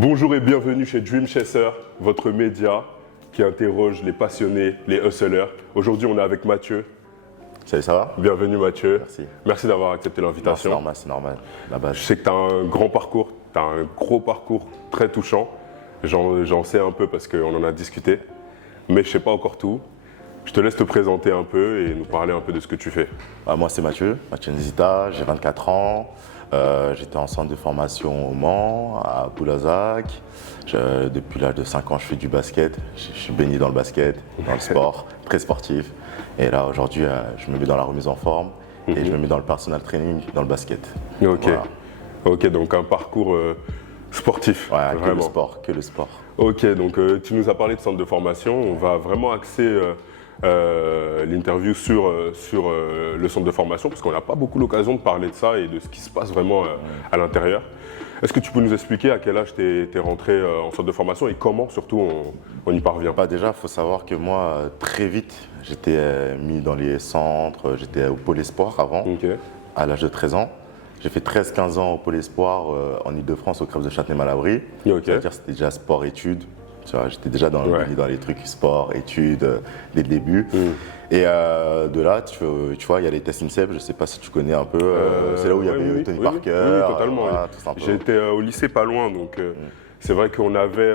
Bonjour et bienvenue chez Dream Chaser, votre média qui interroge les passionnés, les hustlers. Aujourd'hui, on est avec Mathieu. Salut, ça va? Bienvenue Mathieu. Merci. Merci d'avoir accepté l'invitation. C'est normal. La base. Je sais que tu as un grand parcours, tu as un gros parcours très touchant. J'en sais un peu parce qu'on en a discuté, mais je ne sais pas encore tout. Je te laisse te présenter un peu et nous parler un peu de ce que tu fais. Moi, c'est Mathieu Nzita, j'ai 24 ans. J'étais en centre de formation au Mans, à Boulazac. Depuis l'âge de 5 ans, je fais du basket. Je suis baigné dans le basket, dans le sport, très sportif. Et là, aujourd'hui, je me mets dans la remise en forme et je me mets dans le personal training, dans le basket. Ok, Voilà. Ok, donc un parcours sportif. Ouais, vraiment. que le sport. Ok, donc tu nous as parlé de centre de formation. On va vraiment axer l'interview sur le centre de formation parce qu'on n'a pas beaucoup l'occasion de parler de ça et de ce qui se passe vraiment à l'intérieur. Est-ce que tu peux nous expliquer à quel âge tu es rentré en centre de formation et comment surtout on y parvient? Déjà, il faut savoir que moi, très vite, j'étais mis dans les centres, j'étais au Pôle Espoir avant, Ok. à l'âge de 13 ans. J'ai fait 13-15 ans au Pôle Espoir en Ile-de-France, au Crèves de Châtenay-Malabry. Ok. C'est-à-dire que c'était déjà sport-études. Tu vois, j'étais déjà dans les trucs sport, études, dès le début. Et de là, tu vois, il y a les tests INSEP, je ne sais pas si tu connais un peu. C'est là où il y avait Tony Parker. Oui, totalement. Voilà, tout simplement. J'étais au lycée pas loin, donc c'est vrai qu'on avait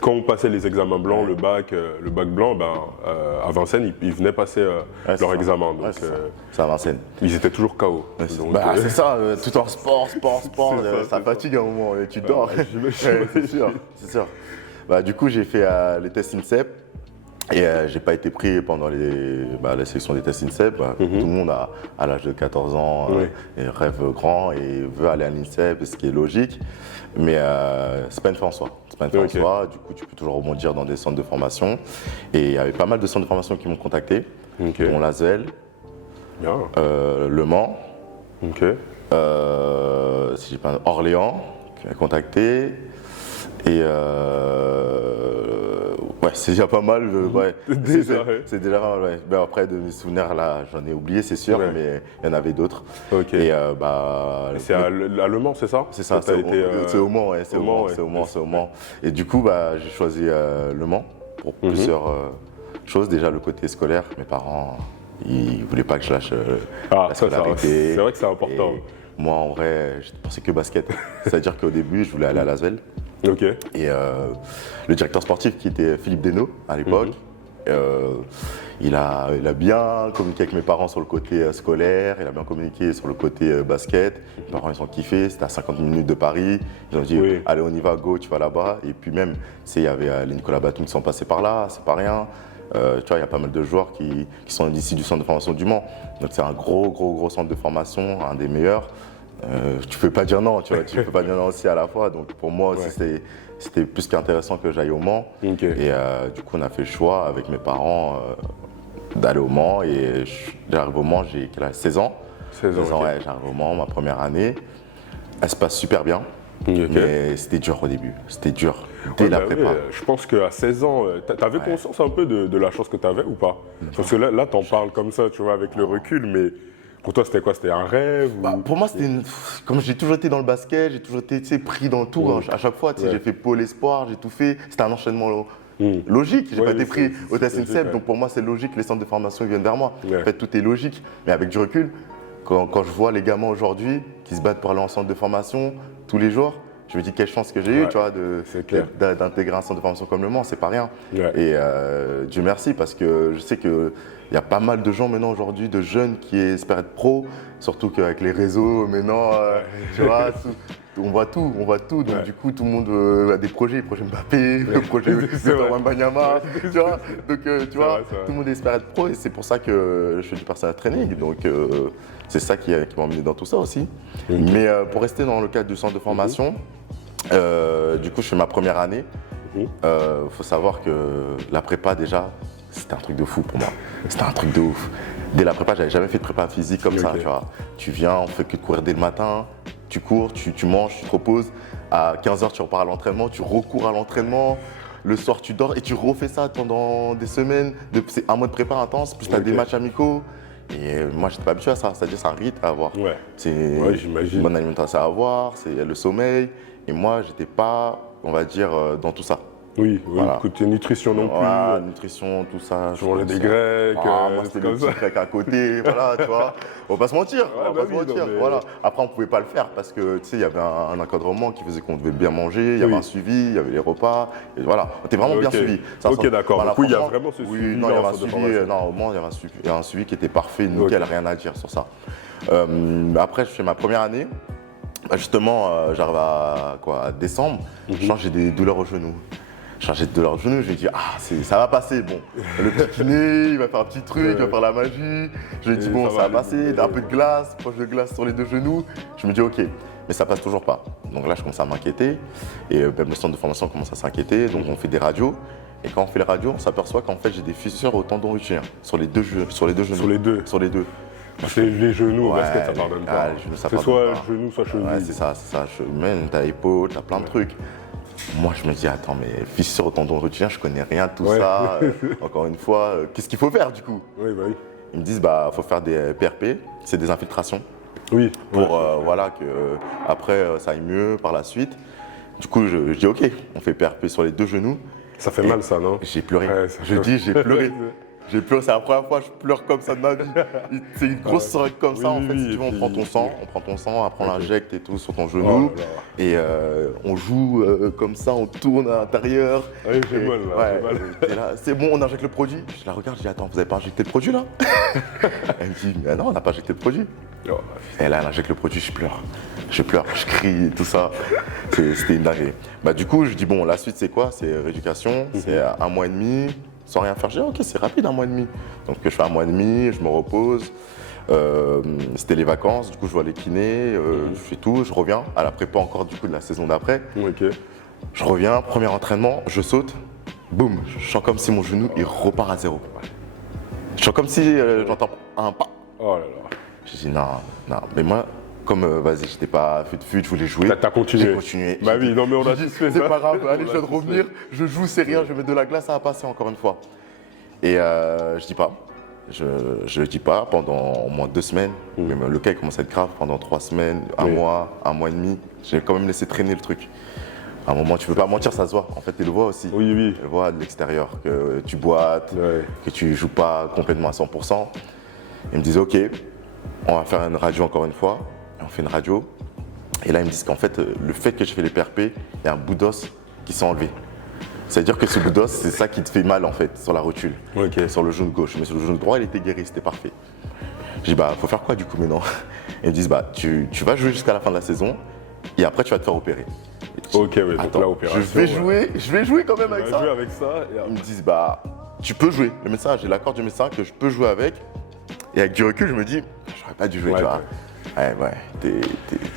quand on passait les examens blancs, le bac blanc, à Vincennes, ils venaient passer c'est leur ça. examen. Donc, Ouais, c'est ça. C'est à Vincennes. ils étaient toujours KO. Ouais, c'est Donc, c'est ça, tout en sport, ça c'est fatigue à un moment, et tu dors. j'imagine. C'est sûr. Du coup, j'ai fait les tests INSEP et j'ai pas été pris pendant la sélection des tests INSEP. Tout le monde à l'âge de 14 ans rêve grand et veut aller à l'INSEP, ce qui est logique. Mais c'est pas une fin en soi. C'est pas une fin en soi. Du coup, tu peux toujours rebondir dans des centres de formation. Et il y avait pas mal de centres de formation qui m'ont contacté, dont l'Asvel, Bien. Le Mans. Ok. Si j'ai pas Orléans qui m'a contacté et c'est déjà pas mal. C'est déjà pas mal. Mais après, de mes souvenirs là, j'en ai oublié, c'est sûr, mais il y en avait d'autres. Ok. Et C'est à Le Mans, c'est ça? c'est ça, c'est au Mans, c'est au Mans. Et du coup, j'ai choisi Le Mans pour plusieurs choses. Déjà, le côté scolaire, mes parents, ils voulaient pas que je lâche la scolarité. C'est vrai que c'est important. Et moi, en vrai, je pensais que basket. C'est-à-dire qu'au début, je voulais aller à l'Asvel. Ok. Et le directeur sportif, qui était Philippe Desnaux à l'époque, il a bien communiqué avec mes parents sur le côté scolaire, il a bien communiqué sur le côté basket. Mes parents, ils ont kiffé, c'était à 50 minutes de Paris. Ils ont dit, allez, on y va, go, tu vas là-bas. Et puis même, il y avait les Nicolas Batum qui sont passés par là, c'est pas rien. Tu vois, il y a pas mal de joueurs qui sont ici du centre de formation du Mans. Donc c'est un gros centre de formation, un des meilleurs. Tu peux pas dire non, tu vois, tu peux pas dire non aussi à la fois. Donc pour moi aussi, c'était plus qu'intéressant que j'aille au Mans. Okay. Et du coup, on a fait le choix avec mes parents d'aller au Mans. Et j'arrive au Mans, j'ai 16 ans. 16 ans, ouais, j'arrive au Mans, ma première année. Elle se passe super bien. Okay. Mais c'était dur au début, c'était dur dès la prépa. Je pense qu'à 16 ans, tu avais conscience un peu de la chance que tu avais ou pas? Parce que là tu en parles comme ça, tu vois, avec le recul, mais pour toi, c'était quoi? C'était un rêve ou... Pour moi, c'était comme j'ai toujours été dans le basket, j'ai toujours été pris dans tout. À chaque fois, j'ai fait Pôle Espoir, j'ai tout fait. C'était un enchaînement logique. J'ai pas été pris au test INSEP, donc pour moi, c'est logique. Les centres de formation viennent vers moi. En fait, tout est logique. Mais avec du recul, quand je vois les gamins aujourd'hui qui se battent pour aller en centre de formation tous les jours, je me dis quelle chance que j'ai eu, tu vois, d'intégrer un centre de formation comme le Mans, c'est pas rien. Et Dieu merci, parce que je sais qu'il y a pas mal de gens maintenant aujourd'hui, de jeunes qui espèrent être pros, surtout qu'avec les réseaux maintenant, tu vois, on voit tout. Donc du coup, tout le monde a des projets, le projet Mbappé, le projet Wembanyama, tu vois. Donc tu vois, tout le monde espère être pro et c'est pour ça que je fais du personal training. Donc c'est ça qui m'a emmené dans tout ça aussi. Mais pour rester dans le cadre du centre de formation, du coup, je fais ma première année. Faut savoir que la prépa, déjà, c'était un truc de fou pour moi. C'était un truc de ouf. Dès la prépa, j'avais jamais fait de prépa physique comme ça, tu vois. Tu viens, on fait que de courir dès le matin, tu cours, tu manges, tu te reposes. À 15h, tu repars à l'entraînement, tu recours à l'entraînement. Le soir, tu dors et tu refais ça pendant des semaines. C'est un mois de prépa intense, plus tu as des matchs amicaux. Et moi, j'étais pas habitué à ça. C'est-à-dire, c'est un rythme à avoir. Ouais. C'est j'imagine. une bonne alimentation à avoir, c'est le sommeil. Et moi, j'étais pas, on va dire, dans tout ça. Oui, Voilà. côté nutrition non plus. Voilà, nutrition, tout ça. Je mangeais des grecs, moi, c'était le comme petit ça. grec à côté, voilà, tu vois. On va pas se mentir, on va pas se oui, mentir. non, mais- Voilà. Après, on pouvait pas le faire parce que, tu sais, il y avait un encadrement qui faisait qu'on devait bien manger, il y avait Oui. un suivi, il y avait les repas, et voilà. On était vraiment bien Ok. suivi. Ok, d'accord. Voilà, Du coup, il y a franchement, vraiment ce oui, suivi non, il y dans avait un le centre de suivi, formation. non, au moins, il y avait un suivi qui était parfait, nickel, Ok. rien à dire sur ça. Après, je fais ma première année. Justement, j'arrive à décembre, je sens que j'ai des douleurs au genou. J'ai des douleurs au genou, je me dis, ça va passer, bon. Le petit kiné, il va faire un petit truc, il va faire la magie. Je me dis, Et bon, ça ça va va aller. passer, un peu de glace, poche de glace sur les deux genoux. Je me dis, ok, mais ça passe toujours pas. Donc là, je commence à m'inquiéter. Et même le centre de formation commence à s'inquiéter. Donc on fait des radios. Et quand on fait les radios, on s'aperçoit qu'en fait, j'ai des fissures au tendon rotulien sur les deux genoux. Sur les deux. Sur les deux. C'est les genoux au Ouais, basket, ça pardonne pas. les genoux, ça C'est pardonne soit pas. genou, soit cheville. Ouais, c'est ça. Même t'as l'épaule, t'as plein de trucs. Moi, je me dis, attends, mais fissure au tendon rotulien, je connais rien de tout Ouais. ça. Encore une fois, qu'est-ce qu'il faut faire du coup? Oui, bah oui. Ils me disent, faut faire des PRP, c'est des infiltrations. Oui. Pour voilà, que après ça aille mieux par la suite. Du coup, je dis, ok, on fait PRP sur les deux genoux. Ça fait mal, ça, non? J'ai pleuré. Ouais, ça Je fait- dis, j'ai pleuré. J'ai pleuré, c'est la première fois que je pleure comme ça de ma vie. C'est une grosse seringue comme ça, Oui, en fait. oui, Si tu veux, et on puis- prend ton sang, après on Ok. l'injecte et tout sur ton Oh genou. là là. Et on joue comme ça, on tourne à l'intérieur. Ouais, j'ai Et- mal, là, ouais, j'ai mal. et là, c'est bon, on injecte le produit. Je la regarde, je dis, attends, vous avez pas injecté le produit là? Elle me dit, mais non, on n'a pas injecté le produit. Oh, Et là, elle injecte le produit, je pleure, je crie, tout ça. C'était une dinguerie. Du coup, je dis, bon, la suite, c'est quoi? C'est rééducation, c'est 1 mois et demi, sans rien faire. Je dis, ok, c'est rapide, 1 mois et demi. Donc, je fais 1 mois et demi, je me repose. C'était les vacances, du coup, je vois les kinés, je fais tout, je reviens à la prépa encore, du coup, de la saison d'après. ok. Je reviens, premier entraînement, je saute, boum, je sens comme si mon genou, il repart à zéro. Je sens comme si j'entends un pas. Oh là là. J'ai dit non, mais moi, comme vas-y, j'étais pas fut, je voulais jouer. Là, t'as continué. J'ai continué. Bah J'ai oui, non, mais on j'ai a dit, tous fait ça. c'est pas grave, allez, On je a viens de tous revenir, fait. je joue, c'est rien, je vais mettre de la glace, ça va passer encore une fois. Et je dis pas. Je dis pas pendant au moins 2 semaines. Même le cas il commence à être grave pendant 3 semaines, un Oui. mois, 1 mois et demi. J'ai quand même laissé traîner le truc. À un moment, tu peux pas mentir, ça se voit. En fait, tu le vois aussi. Oui, oui. Tu le vois de l'extérieur, que tu boites, Ouais. que tu joues pas complètement à 100%. Ils me disent, ok, on va faire une radio encore une fois. Et on fait une radio. Et là, ils me disent qu'en fait, le fait que je fais les PRP, il y a un bout d'os qui s'est enlevé. C'est-à-dire que ce bout d'os, c'est ça qui te fait mal en fait, sur la rotule, Ok. sur le genou gauche. Mais sur le genou droit, il était guéri, c'était parfait. Je dis, faut faire quoi du coup maintenant? Ils me disent, tu vas jouer jusqu'à la fin de la saison et après tu vas te faire opérer. Et je dis, Ok, ouais, donc attends, là, opération. je vais jouer quand même On avec va ça. jouer avec ça. Et Ils me disent, tu peux jouer. Le médecin, j'ai l'accord du médecin que je peux jouer avec. Et avec du recul, je me dis, j'aurais pas dû jouer, Ouais, tu vois. Ouais,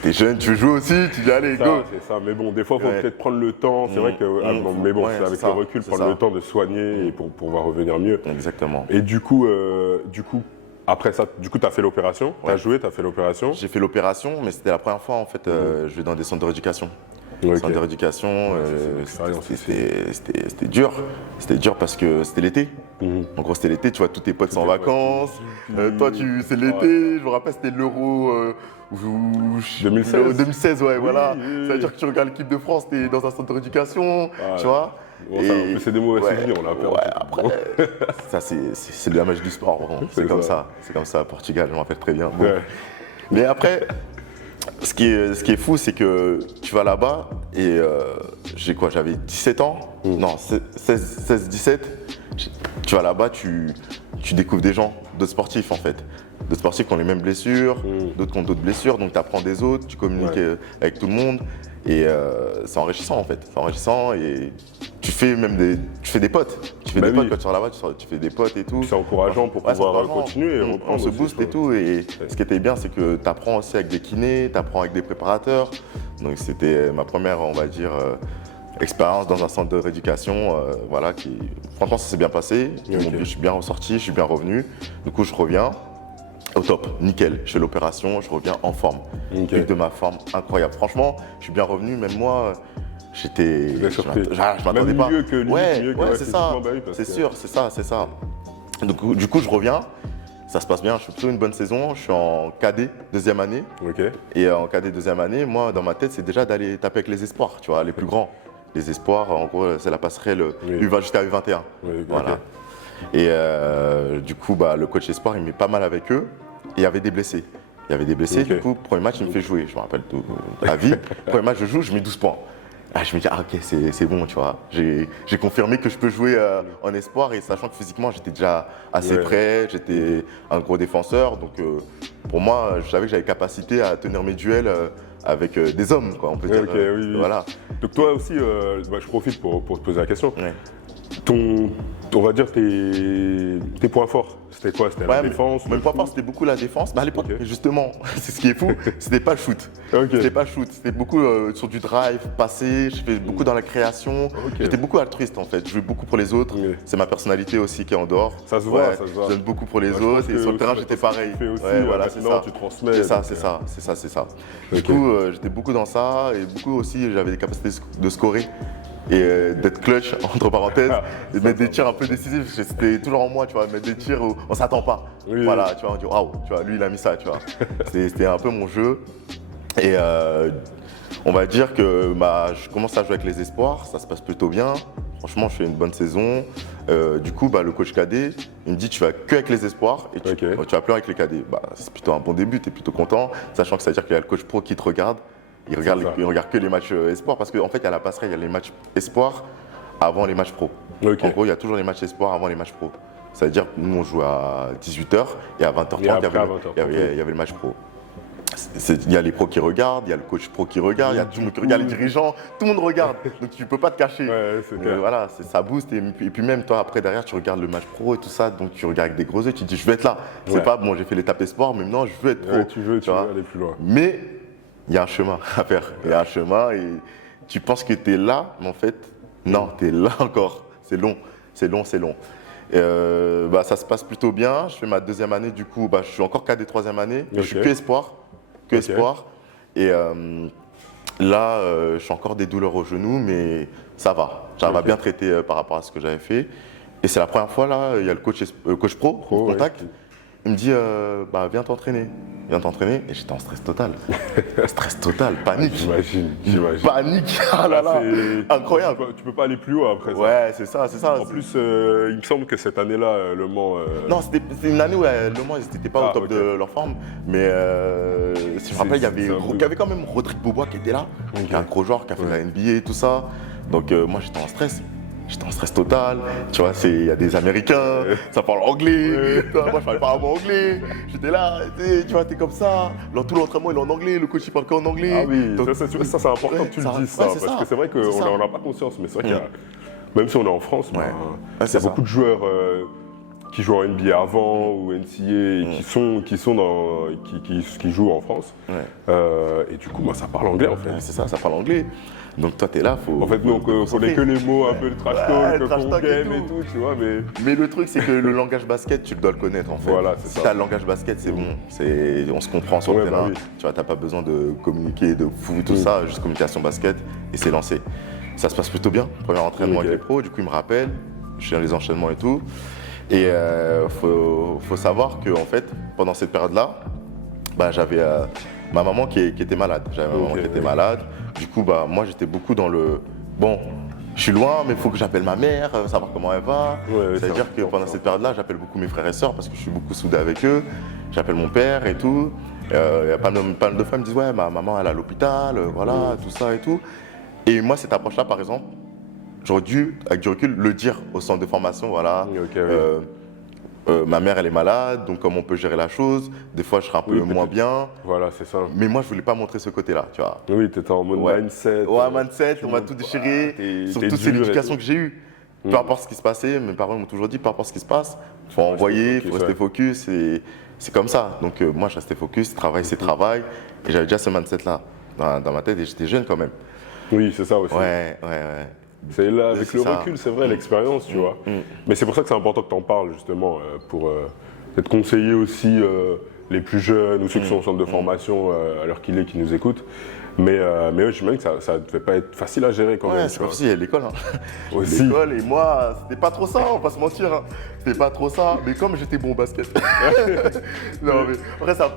t'es jeune, tu veux jouer aussi, tu dis, allez, ça, go. c'est ça. Mais bon, des fois, il faut Ouais. peut-être prendre le temps. C'est vrai que. bon, mais bon, Ouais, c'est avec c'est ça, le recul, c'est prendre ça. le temps de soigner et pour pouvoir revenir mieux. Exactement. Et du coup, après ça, tu as fait l'opération. Tu as Ouais. joué, tu as fait l'opération. J'ai fait l'opération, mais c'était la première fois en fait, je vais dans des centres de rééducation. Ok. Centre de rééducation, c'est une expérience c'était dur. C'était dur parce que c'était l'été. En gros, c'était l'été, tu vois, tous tes potes sont en tes vacances. potes. Toi, c'est l'été. Je me rappelle, c'était l'Euro 2016. 2016, ouais, voilà. oui. Ça veut dire que tu regardes l'équipe de France, t'es dans un centre de rééducation, tu vois. Bon, ça, en plus, c'est des mauvais souvenirs, on a perdu. Ouais, après, ça, c'est de la magie du sport, vraiment. C'est C'est comme ça. ça. C'est comme ça, Portugal, je m'en rappelle très bien. Bon. Ouais. Mais après, ce qui est fou, c'est que tu vas là-bas et j'avais 17 ans, non, 16, 17. Tu vas là-bas, tu découvres des gens, d'autres sportifs en fait. D'autres sportifs qui ont les mêmes blessures, d'autres qui ont d'autres blessures, donc tu apprends des autres, tu communiques avec tout le monde. Et c'est enrichissant en fait, c'est enrichissant et tu fais des potes. Tu fais Bah des potes oui. quand tu vas là-bas, tu fais des potes et tout. C'est encourageant pour Ouais, c'est pouvoir encourageant. continuer et On reprendre se aussi, booste je et tout. Et ce qui était bien, c'est que tu apprends aussi avec des kinés, tu apprends avec des préparateurs. Donc c'était ma première, on va dire, expérience dans un centre de rééducation. Voilà, franchement, ça s'est bien passé. Ok. Je suis bien ressorti, je suis bien revenu. Du coup, je reviens. Au top, nickel. Je fais l'opération, je reviens en forme. Ok. Pic de ma forme, incroyable. Franchement, je suis bien revenu. Même moi, j'étais. Bien surpris. Je m'attendais Même pas. mieux que lui, Ouais, mieux que ouais, c'est ça. physiquement, bah oui, parce C'est que- sûr, c'est ça. Du coup, je reviens. Ça se passe bien, je suis plutôt une bonne saison. Je suis en cadet, deuxième année. Ok. Et en cadet, deuxième année, moi, dans ma tête, c'est déjà d'aller taper avec les espoirs, tu vois, les plus grands. Les espoirs, en gros, c'est la passerelle jusqu'à U21. Oui, Voilà. ok. Et du coup, le coach espoir, il met pas mal avec eux. Et il y avait des blessés. Il y avait des blessés, Ok. du coup, premier match, il me fait jouer. Je me rappelle de la vie. Premier match, je joue, je mets 12 points. Ah, je me dis, ah, ok, c'est bon, tu vois. J'ai confirmé que je peux jouer en espoir et sachant que physiquement, j'étais déjà assez prêt, j'étais un gros défenseur. Donc, pour moi, je savais que j'avais capacité à tenir mes duels avec des hommes, quoi, on peut dire. Ok, oui. Voilà. Donc toi aussi, je profite pour te poser la question. Ouais. On va dire tes points forts, c'était quoi? C'était la défense? Mon point fort, c'était beaucoup la défense. Mais à l'époque, justement, c'est ce qui est fou, c'était pas le shoot. Ok. C'était pas le shoot, c'était beaucoup sur du drive, passer, je fais beaucoup dans la création. Ok. J'étais beaucoup altruiste en fait, je jouais beaucoup pour les autres. Ok. C'est ma personnalité aussi qui est en dehors. Ça se voit, ça se voit. Je donne beaucoup pour les Moi, je pense autres et que sur le terrain, aussi, j'étais parce que pareil. tu fais aussi, Voilà, c'est maintenant, ça. tu transmets. C'est ça. Du Ok. coup, j'étais beaucoup dans ça et beaucoup aussi, j'avais des capacités de scorer. Et d'être clutch, entre parenthèses, et de mettre des tirs un peu décisifs, parce que c'était toujours en moi, tu vois, mettre des tirs où on s'attend pas. Oui. Voilà, tu vois, on dit waouh, tu vois, lui il a mis ça, tu vois. C'était un peu mon jeu. Et on va dire que je commence à jouer avec les espoirs, ça se passe plutôt bien. Franchement, je fais une bonne saison. Du coup, le coach cadet, il me dit tu vas que avec les espoirs et tu vas plus avec les cadets. C'est plutôt un bon début, tu es plutôt content, sachant que ça veut dire qu'il y a le coach pro qui te regarde. Il regarde que les matchs espoirs parce qu'en fait, il y a la passerelle, il y a les matchs espoirs avant les matchs pro. Ok. En gros, il y a toujours les matchs espoirs avant les matchs pro. Ça veut dire que nous, on joue à 18h et à 20h30, Et après, il y avait le match pro. Il y a les pros qui regardent, il y a le coach pro qui regarde, il y a tout le monde qui regarde, les dirigeants, tout le monde regarde. Donc tu peux pas te cacher. Ouais, c'est clair. Voilà, ça booste. Et puis même toi, après, derrière, tu regardes le match pro et tout ça. Donc tu regardes avec des gros yeux, tu te dis, je veux être là. C'est pas bon, j'ai fait l'étape espoir, mais maintenant, je veux être pro. Ouais, tu veux vois. aller plus loin. Mais il y a un chemin à faire. Il y a un chemin et tu penses que tu es là, mais en fait, non, tu es là encore. C'est long. Ça se passe plutôt bien. Je fais ma deuxième année, du coup, je suis encore cadet troisième année, mais je suis que espoir. Et là, je suis encore des douleurs au genou, mais ça va. J'arrive à bien traiter par rapport à ce que j'avais fait. Et c'est la première fois, là, il y a le coach pro qui me contacte. Il me dit, viens t'entraîner. Et j'étais en stress total. Stress total, panique. J'imagine. Panique, ah là là, incroyable. Tu peux pas aller plus haut après ça. Ouais, c'est ça. En plus, il me semble que cette année-là, Le Mans. Non, c'était une année où Le Mans, ils n'étaient pas au top de leur forme. Mais si je me rappelle, il y avait quand même Rodrigue Beaubois qui était là, qui est un gros joueur, qui a fait la NBA et tout ça. Donc moi, j'étais en stress. J'étais en stress total, tu vois, il y a des Américains, ça parle anglais, moi je parlais pas anglais, j'étais là, tu vois, t'es comme ça, tout l'entraînement il est en anglais, le coach il parle qu'en anglais. Ah oui, donc, ça c'est important que tu le dises, parce que c'est vrai qu'on n'a pas conscience, mais c'est vrai qu'il y a, même si on est en France, il y a beaucoup de joueurs qui jouent en NBA avant ou NCAA et qui jouent en France. Et du coup, moi ça parle anglais en fait. C'est ça parle anglais. Donc toi t'es là, En fait, nous on connaît que les mots un peu de trash talk, qu'on game et tout, tu vois, mais le truc c'est que le langage basket, tu dois le connaître en fait. Voilà, c'est ça. Si t'as le langage basket, c'est bon, on se comprend sur le terrain. Tu vois, t'as pas besoin de communiquer, de fou, tout ça, juste communication basket et c'est lancé. Ça se passe plutôt bien, premier entraînement avec les pros, du coup ils me rappellent, je suis dans les enchaînements et tout. Et faut savoir que en fait, pendant cette période-là, j'avais ma maman qui était malade. J'avais ma maman qui était malade. Du coup, moi, j'étais beaucoup dans le bon. Je suis loin, mais il faut que j'appelle ma mère, savoir comment elle va. C'est-à-dire que pendant cette période-là, j'appelle beaucoup mes frères et sœurs parce que je suis beaucoup soudé avec eux. J'appelle mon père et tout. Il y a pas mal de fois qui me disent ouais, ma maman elle est à l'hôpital, voilà, tout ça et tout. Et moi, cette approche-là, par exemple, j'aurais dû, avec du recul, le dire au centre de formation, voilà. Ma mère elle est malade, donc comment on peut gérer la chose. Des fois je serai un peu moins bien. Voilà, c'est ça. Mais moi je voulais pas montrer ce côté-là, tu vois. Oui, t'étais en mode mindset. Ouais, mindset, on m'a tout déchiré. Surtout c'est l'éducation que j'ai eue. Peu importe ce qui se passait, mes parents m'ont toujours dit, peu importe ce qui se passe, faut envoyer, faut rester focus. Et c'est comme ça. Donc moi je restais focus, travail c'est travail. Et j'avais déjà ce mindset-là dans ma tête et j'étais jeune quand même. Oui, c'est ça aussi. Ouais. C'est là, avec le recul, c'est vrai, l'expérience, tu vois. Mais c'est pour ça que c'est important que tu en parles, justement, pour être conseillé aussi les plus jeunes ou ceux qui sont au centre de formation à l'heure qu'il est, qui nous écoutent. Mais ouais, j'imagine que ça ne devait pas être facile à gérer quand même. Ouais, c'est pas facile, il y a l'école. Hein. Aussi. L'école, et moi, c'était pas trop ça, on va pas se mentir. Hein. C'était pas trop ça, mais comme j'étais bon au basket. Non, mais après, ça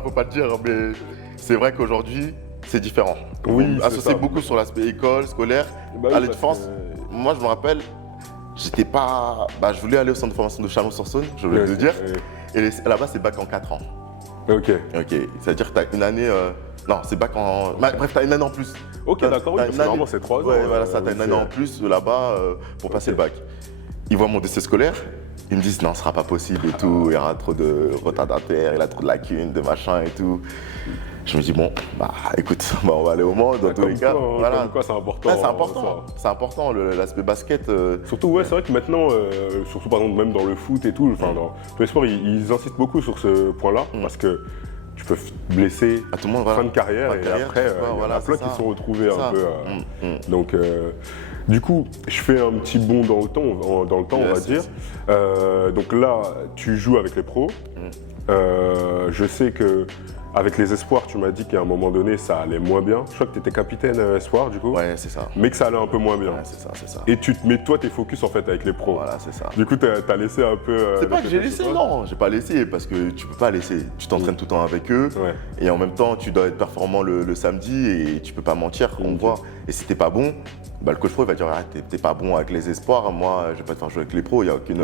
faut pas le dire, mais c'est vrai qu'aujourd'hui, c'est différent. Oui, On associe beaucoup sur l'aspect école, scolaire. Bah oui, à la défense, moi, je me rappelle, j'étais pas. Je voulais aller au centre de formation de Chalon-sur-Saône, je voulais le dire. Et là-bas, c'est bac en 4 ans. Ok. C'est-à-dire que tu as une année. Non, c'est bac en. Bref, tu as une année en plus. Ok, d'accord, oui, parce que normalement c'est 3 ans. Ouais, voilà, ça, tu as une année en plus là-bas pour passer le bac. Ils voient mon dossier scolaire, ils me disent non, ce sera pas possible et tout, il y aura trop de retardataires, il y a trop de lacunes, de machin et tout. Je me dis bon, écoute, on va aller au Mans dans tous les cas. Voilà. Comme quoi, c'est important. Ouais, c'est important, c'est important l'aspect basket. Surtout, ouais, c'est vrai que maintenant, surtout par exemple même dans le foot et tout, enfin dans tous les sports, ils insistent beaucoup sur ce point-là parce que tu peux te blesser à tout le monde, fin de carrière et après, il y en a plein qui se sont retrouvés un peu. Donc, du coup, je fais un petit bond dans le temps, on va dire. Donc là, tu joues avec les pros. Je sais que avec les espoirs, tu m'as dit qu'à un moment donné, ça allait moins bien. Je crois que tu étais capitaine espoir, du coup. Ouais, c'est ça. Mais que ça allait un peu moins bien. Ouais, c'est ça. Et mais toi, t'es focus en fait avec les pros. Voilà, c'est ça. Du coup, t'as laissé un peu. C'est pas que j'ai laissé, non, j'ai pas laissé parce que tu peux pas laisser. Tu t'entraînes tout le temps avec eux et en même temps, tu dois être performant le samedi et tu peux pas mentir, on voit. Et si t'es pas bon, le coach pro il va dire t'es pas bon avec les espoirs, moi je vais pas te faire jouer avec les pros, il y a aucune.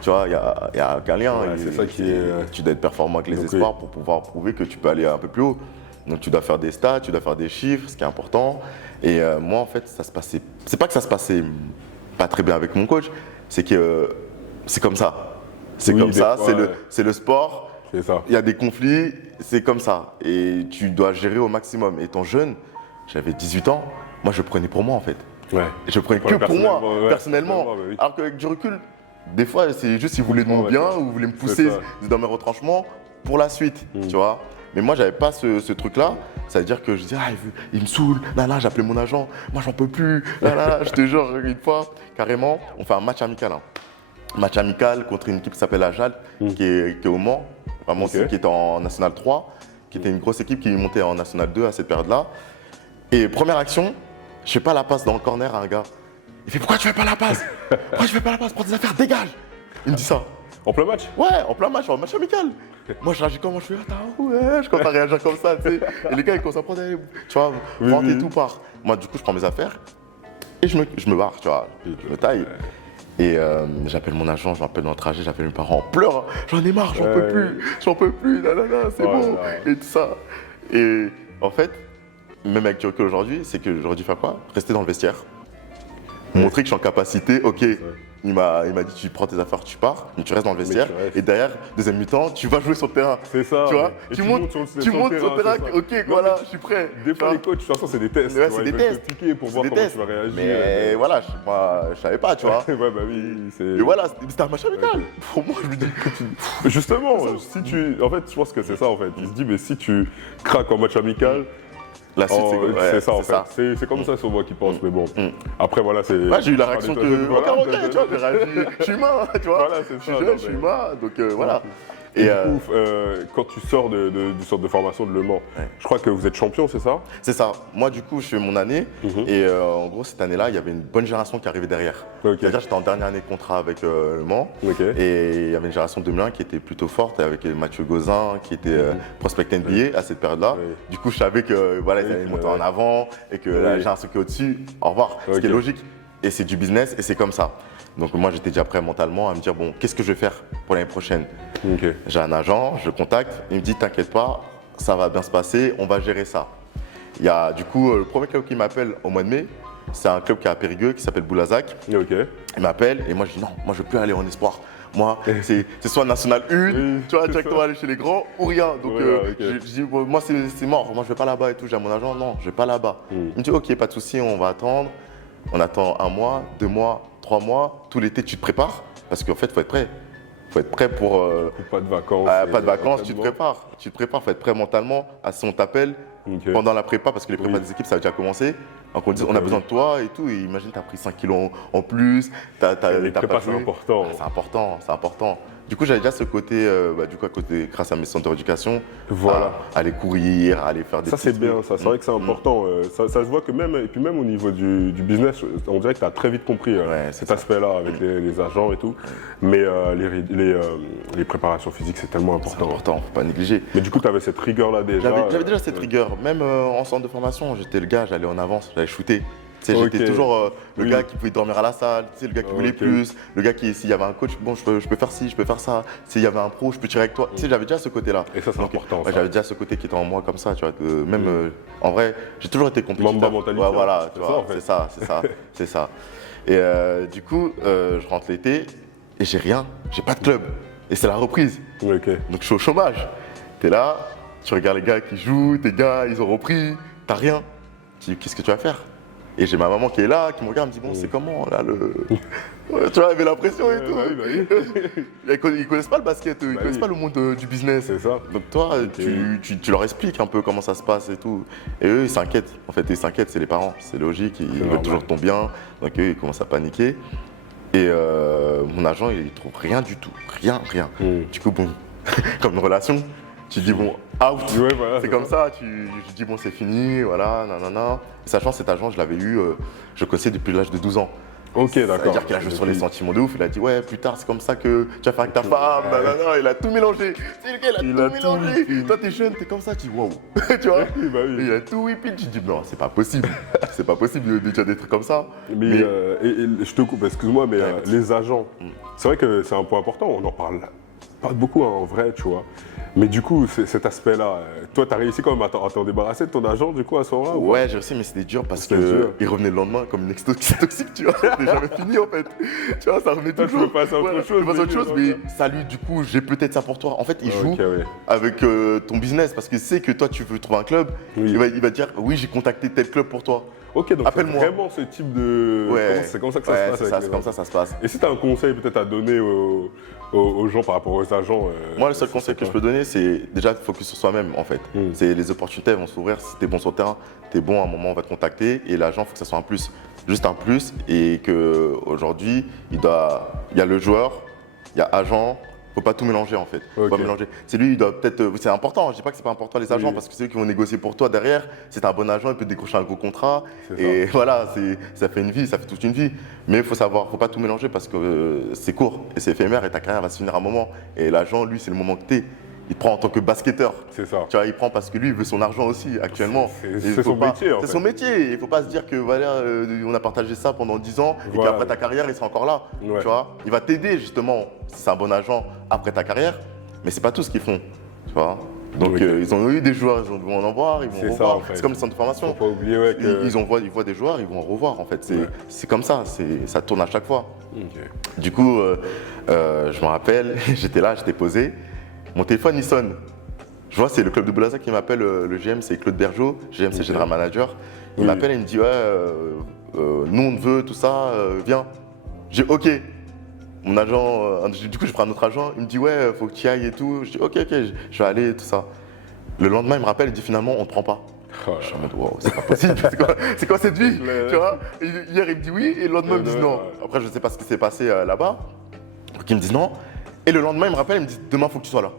Tu vois, il y a aucun lien. C'est ça qui est. Tu dois être performant avec les espoirs pour pouvoir prouver que tu peux aller un peu plus haut. Donc tu dois faire des stats, tu dois faire des chiffres, ce qui est important. Et moi en fait, ça se passait. C'est pas que ça se passait pas très bien avec mon coach, c'est que c'est comme ça. C'est comme ça, c'est le sport. C'est ça. Il y a des conflits, c'est comme ça. Et tu dois gérer au maximum. Étant jeune, j'avais 18 ans, moi je prenais pour moi en fait. Ouais. Je prenais que pour moi, personnellement. Oui. Alors qu'avec du recul, des fois, c'est juste qu'ils voulaient de mon bien ou voulaient me pousser dans mes retranchements pour la suite, tu vois. Mais moi, j'avais pas ce truc-là. Ça veut dire que je disais, il me saoule, là, j'appelais mon agent, moi, j'en peux plus, là, je te jure, une fois, carrément, on fait un match amical. Match amical contre une équipe qui s'appelle Ajal, qui est au Mans, vraiment, qui était en National 3, qui était une grosse équipe qui montait en National 2 à cette période-là. Et première action, je fais pas la passe dans le corner à un gars. Il fait, pourquoi tu fais pas la passe? Pourquoi tu fais pas la passe? Prends tes affaires, dégage! Il me dit ça. En plein match? Ouais, en plein match, en match amical. Moi, je réagis comment? Je fais, je commence à réagir comme ça, tu sais. Et les gars, ils commencent à prendre, tu vois, rentrer tout part. Moi, du coup, je prends mes affaires et je me barre, tu vois. Je me taille. Et j'appelle mon agent, je m'appelle dans le trajet, j'appelle mes parents en pleurant. J'en ai marre, j'en peux plus, c'est bon. Et tout ça. Et en fait, même avec du recul aujourd'hui, c'est que j'aurais dû faire quoi? Rester dans le vestiaire. Montrer que je suis en capacité, ok. Il m'a dit tu prends tes affaires, tu pars, mais tu restes dans le vestiaire. Et derrière, deuxième mi-temps, tu vas jouer sur le terrain. C'est ça. Tu vois, tu montes sur le terrain, ok, voilà, je suis prêt. Des fois, les coachs, de toute façon, c'est des tests. Ouais, c'est des tests. Pour voir comment tu vas réagir. Mais voilà, moi, je savais pas, tu vois. Ouais, bah oui. Et voilà, c'était un match amical. Pour moi, je me dis. Justement, si tu. En fait, je pense que c'est ça, en fait. Il se dit, mais si tu craques en match amical. La suite, c'est ça en fait. C'est comme ça sur moi qui pense, mais bon. Après voilà, c'est. Ouais, j'ai eu la réaction que. Ok, tu vois, j'ai réagi. Je suis humain, tu vois. Voilà, c'est ça. Je suis humain, donc voilà. Et du coup, quand tu sors du centre de formation de Le Mans, je crois que vous êtes champion, c'est ça? C'est ça. Moi, du coup, je fais mon année. Et en gros, cette année-là, il y avait une bonne génération qui arrivait derrière. C'est-à-dire, j'étais en dernière année de contrat avec Le Mans. Et il y avait une génération 2001 qui était plutôt forte, avec Mathieu Gauzin, qui était prospect NBA à cette période-là. Du coup, je savais que voilà, ils allaient monter en avant et que la génération qui est au-dessus, au revoir. Ce qui est logique. Et c'est du business et c'est comme ça. Donc moi, j'étais déjà prêt mentalement à me dire, bon, qu'est-ce que je vais faire pour l'année prochaine? J'ai un agent, je le contacte, il me dit, t'inquiète pas, ça va bien se passer, on va gérer ça. Il y a du coup, le premier club qui m'appelle au mois de mai, c'est un club qui est à Périgueux, qui s'appelle Boulazac. Il m'appelle et moi, je dis, non, moi, je ne veux plus aller en espoir. Moi, c'est soit National 1, tu vois, directement aller chez les grands ou rien. Donc, je dis, bon, moi, c'est mort, moi, je ne vais pas là-bas et tout. J'ai à mon agent, non, je ne vais pas là-bas. Il me dit, ok, pas de souci, on va attendre. On attend 1 mois, 2 mois, 3 mois. Tout l'été, tu te prépares parce qu'en fait, il faut être prêt. Il faut être prêt pour. Pas de vacances. Pas de vacances, tu te prépares. Tu te prépares, il faut être prêt mentalement. Si on t'appelle pendant la prépa, parce que les prépas des équipes, ça a déjà commencé. Donc on dit, on a besoin de toi et tout. Et imagine, tu as pris 5 kilos en plus. Les prépas, c'est important. C'est important. Du coup, j'avais déjà ce côté, à côté, grâce à mes centres d'éducation, Voilà. à aller courir, à aller faire des Ça, c'est petits bien, trucs. ça. C'est vrai que c'est important. Ça se voit que même, et puis même au niveau du business, on dirait que tu as très vite compris Ouais, c'est cet ça. aspect-là avec les agents et tout. Mais les préparations physiques, c'est tellement C'est important. important, faut pas négliger. Mais du coup, tu avais cette rigueur-là déjà. J'avais déjà cette rigueur, même en centre de formation, j'étais le gars, j'allais en avance, j'allais shooter. Tu sais, Ok. j'étais toujours le Oui. gars qui pouvait dormir à la salle, tu sais, le gars qui voulait Ok. plus, le gars qui, s'il y avait un coach, bon, je peux faire ci, je peux faire ça. S'il y avait un pro, je peux tirer avec toi. Tu sais, j'avais déjà ce côté-là. Et ça, c'est Donc, important, ouais, ça. j'avais déjà ce côté qui était en moi comme ça, tu vois. Même, en vrai, j'ai toujours été compétiteur. Mamba mentalité, Ouais, voilà, c'est tu ça, vois, en fait. c'est ça, c'est ça, c'est ça. Et du coup, je rentre l'été et j'ai rien, j'ai pas de club. Et c'est la reprise. Ok. Donc je suis au chômage. T'es là, tu regardes les gars qui jouent, tes gars, ils ont repris, t'as rien. Tu dis, qu'est-ce que tu vas faire? Et j'ai ma maman qui est là, qui me regarde, me dit, bon, c'est comment là le. Ouais, tu vois, elle avait la pression et tout. Bah oui. Ils connaissent pas le basket, ils Bah connaissent oui. pas le monde du business. C'est ça. Donc toi, Ok. tu leur expliques un peu comment ça se passe et tout. Et eux, ils s'inquiètent. En fait, ils s'inquiètent, c'est les parents. C'est logique, ils veulent normal. toujours ton bien. Donc eux, ils commencent à paniquer. Et mon agent, il trouve rien du tout. Rien. Du coup, bon, comme une relation, tu dis, bon, out. Ouais, voilà, C'est comme ça, je dis, bon, c'est fini, voilà, nanana. Et sachant, cet agent, je l'avais eu, je le connaissais depuis l'âge de 12 ans. Ok, d'accord. C'est-à-dire qu'il a joué sur les sentiments de ouf. Il a dit, ouais, plus tard, c'est comme ça que tu vas faire avec ta femme. Nanana. Il a tout mélangé. C'est le gars, il a tout mélangé. whippé. Toi, t'es jeune, t'es comme ça, tu dis, waouh. Tu vois? Oui, bah oui. Et il a tout whippé. Tu dis, non, c'est pas possible. C'est pas possible de dire des trucs comme ça. Mais, et je te coupe, excuse-moi, mais Ouais, vas-y. les agents, c'est vrai que c'est un point important, on en parle pas beaucoup en vrai, tu vois. Mais du coup, cet aspect-là, toi, tu as réussi quand même à t'en débarrasser de ton agent, du coup, à ce moment-là ou Ouais, j'ai réussi, mais c'était dur parce C'était dur. qu'il revenait le lendemain comme une toxique, tu vois. C'était jamais fini en fait. Tu vois, ça revenait Toi, tu toujours. veux passer à autre Ouais, chose, je veux passer à autre chose, mais- mais salut, du coup, j'ai peut-être ça pour toi. En fait, il joue Ok, ouais. avec ton business parce qu'il sait que toi, tu veux trouver un club. Oui. Il va dire, oui, j'ai contacté tel club pour toi. Ok, donc c'est Appelle-moi. vraiment ce type de... Ouais, C'est comme ça que ça ouais, se passe c'est avec ça, les c'est comme ça, agents. ça se passe. Et si tu as un conseil peut-être à donner aux gens par rapport aux agents Moi, le seul conseil que je peux donner, c'est déjà de focus sur soi-même en fait. C'est les opportunités elles vont s'ouvrir. Si tu es bon sur le terrain, tu es bon, à un moment, on va te contacter. Et l'agent, il faut que ça soit un plus. Juste un plus. Et qu'aujourd'hui, il y a le joueur, il y a agent. Faut pas tout mélanger en fait. Faut Ok. pas mélanger. C'est lui, il doit peut-être. C'est important. Je dis pas que c'est pas important les agents Oui. parce que c'est eux qui vont négocier pour toi derrière. C'est un bon agent, il peut décrocher un gros contrat. C'est Et voilà, ça fait une vie, ça fait toute une vie. Mais il faut savoir, faut pas tout mélanger parce que c'est court et c'est éphémère et ta carrière va se finir à un moment. Et l'agent, lui, c'est le moment que t'es. Il te prend en tant que basketteur. C'est ça. Tu vois, il prend parce que lui, il veut son argent aussi actuellement. C'est Et il faut son pas- métier, en C'est fait. son métier. Il ne faut pas se dire que voilà, on a partagé ça pendant 10 ans et Voilà. qu'après ta carrière, il sera encore là. Ouais. Tu vois, il va t'aider justement si c'est un bon agent après ta carrière, mais c'est pas tout ce qu'ils font. Tu vois. Donc Ok. ils ont eu des joueurs, ils vont en voir, ils vont C'est ça, revoir. en fait. C'est comme le centre de formation. Faut pas oublier, ouais, que... Ils voient des joueurs, ils vont en revoir en fait. Ouais. C'est comme ça, ça tourne à chaque fois. Ok. Du coup, je me rappelle, j'étais là, j'étais posé. Mon téléphone, il sonne. Je vois, c'est le club de Boulazac qui m'appelle, le GM, c'est Claude Bergeau. GM, c'est Ok. General Manager. Il Oui. m'appelle et il me dit, ouais, nous on te veut, tout ça, viens. J'ai dit, ok. Mon agent, du coup, je prends un autre agent. Il me dit, ouais, faut que tu y ailles et tout. Je dis, ok, je vais aller, tout ça. Le lendemain, il me rappelle, il dit, finalement, on te prend pas. Oh là Je suis en mode, wow, c'est pas possible, c'est quoi cette vie, tu vois? Et hier, il me dit oui, et le lendemain, il me dit non. Après, je sais pas ce qui s'est passé là-bas. Donc, il me dit non. Et le lendemain, il me rappelle, il me dit, demain, faut que tu sois là.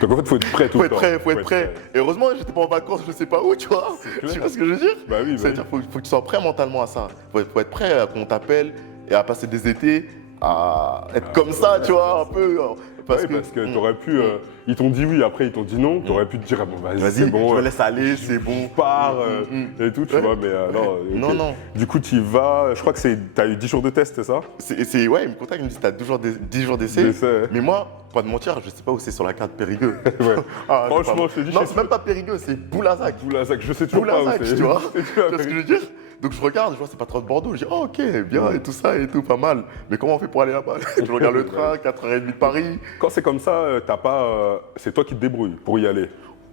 Donc en fait, faut être prêt tout Faut le être temps. prêt, faut être prêt. Et heureusement, j'étais pas en vacances, je sais pas où, tu vois. Tu clair. vois ce que je veux dire? Bah oui, bah C'est-à-dire, faut que tu sois prêt mentalement à ça. Faut être prêt à qu'on t'appelle et à passer des étés, à être comme ça, tu vois, un peu. Parce que t'aurais pu... ils t'ont dit oui, après ils t'ont dit non. T'aurais pu te dire, ah, bon, vas-y, c'est Vas-y, bon. je me laisse aller, c'est bon. Je pars et tout, tu Ouais. vois, mais non. ok. Non. Du coup, tu y vas, je crois que t'as eu 10 jours de test, c'est ça? Ouais, il me contacte, il me dit, t'as 10 jours d'essai. D'essai. Mais moi, pas de mentir, je sais pas où c'est sur la carte Périgueux. Ouais. Ah, Franchement, je te dis, non, je c'est même pas Périgueux, c'est Boulazac. Boulazac, je sais toujours pas où Boulazac, c'est. tu vois. Je sais Tu plus vois ce que je veux dire? Donc je regarde, je vois c'est pas trop de Bordeaux, je dis oh, ok, bien et tout ça et tout, pas mal. Mais comment on fait pour aller là-bas? Je regarde le train, 4h30 de Paris. Quand c'est comme ça, t'as pas. C'est toi qui te débrouilles pour y aller.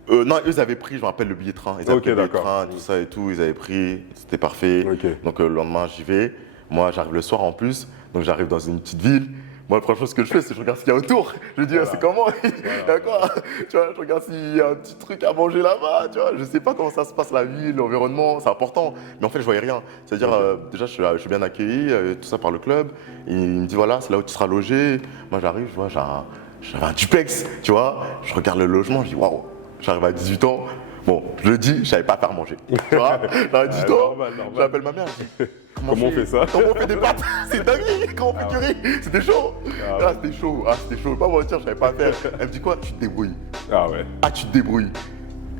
Non, eux ils avaient pris, je me rappelle le billet de train. Ils avaient Ok, pris le billet de d'accord. train, tout ça et tout, ils avaient pris, c'était parfait. Ok. Donc le lendemain j'y vais. Moi j'arrive le soir en plus, donc j'arrive dans une petite ville. Moi, la première chose que je fais, c'est que je regarde ce qu'il y a autour. Je me dis, c'est comment? Il y a quoi? Tu vois, je regarde s'il y a un petit truc à manger là-bas, tu vois. Je sais pas comment ça se passe, la vie, l'environnement, c'est important. Mais en fait, je voyais rien. C'est-à-dire, déjà, je suis bien accueilli, tout ça par le club. Et il me dit, voilà, c'est là où tu seras logé. Moi, j'arrive, je vois, j'avais un duplex, tu vois. Je regarde le logement, je dis, waouh, j'arrive à 18 ans. Bon, je le dis, je savais pas faire manger. Tu vois, j'avais 18 ans, normal. j'appelle ma mère, je dis, Comment on fait ça? Comment on fait des pâtes? C'est dingue. Comment on fait du riz? C'était chaud. C'était chaud. C'était chaud. Je vais pas mentir, je savais pas faire. Elle me dit quoi? Tu te débrouilles. Ah ouais. Ah, tu te débrouilles.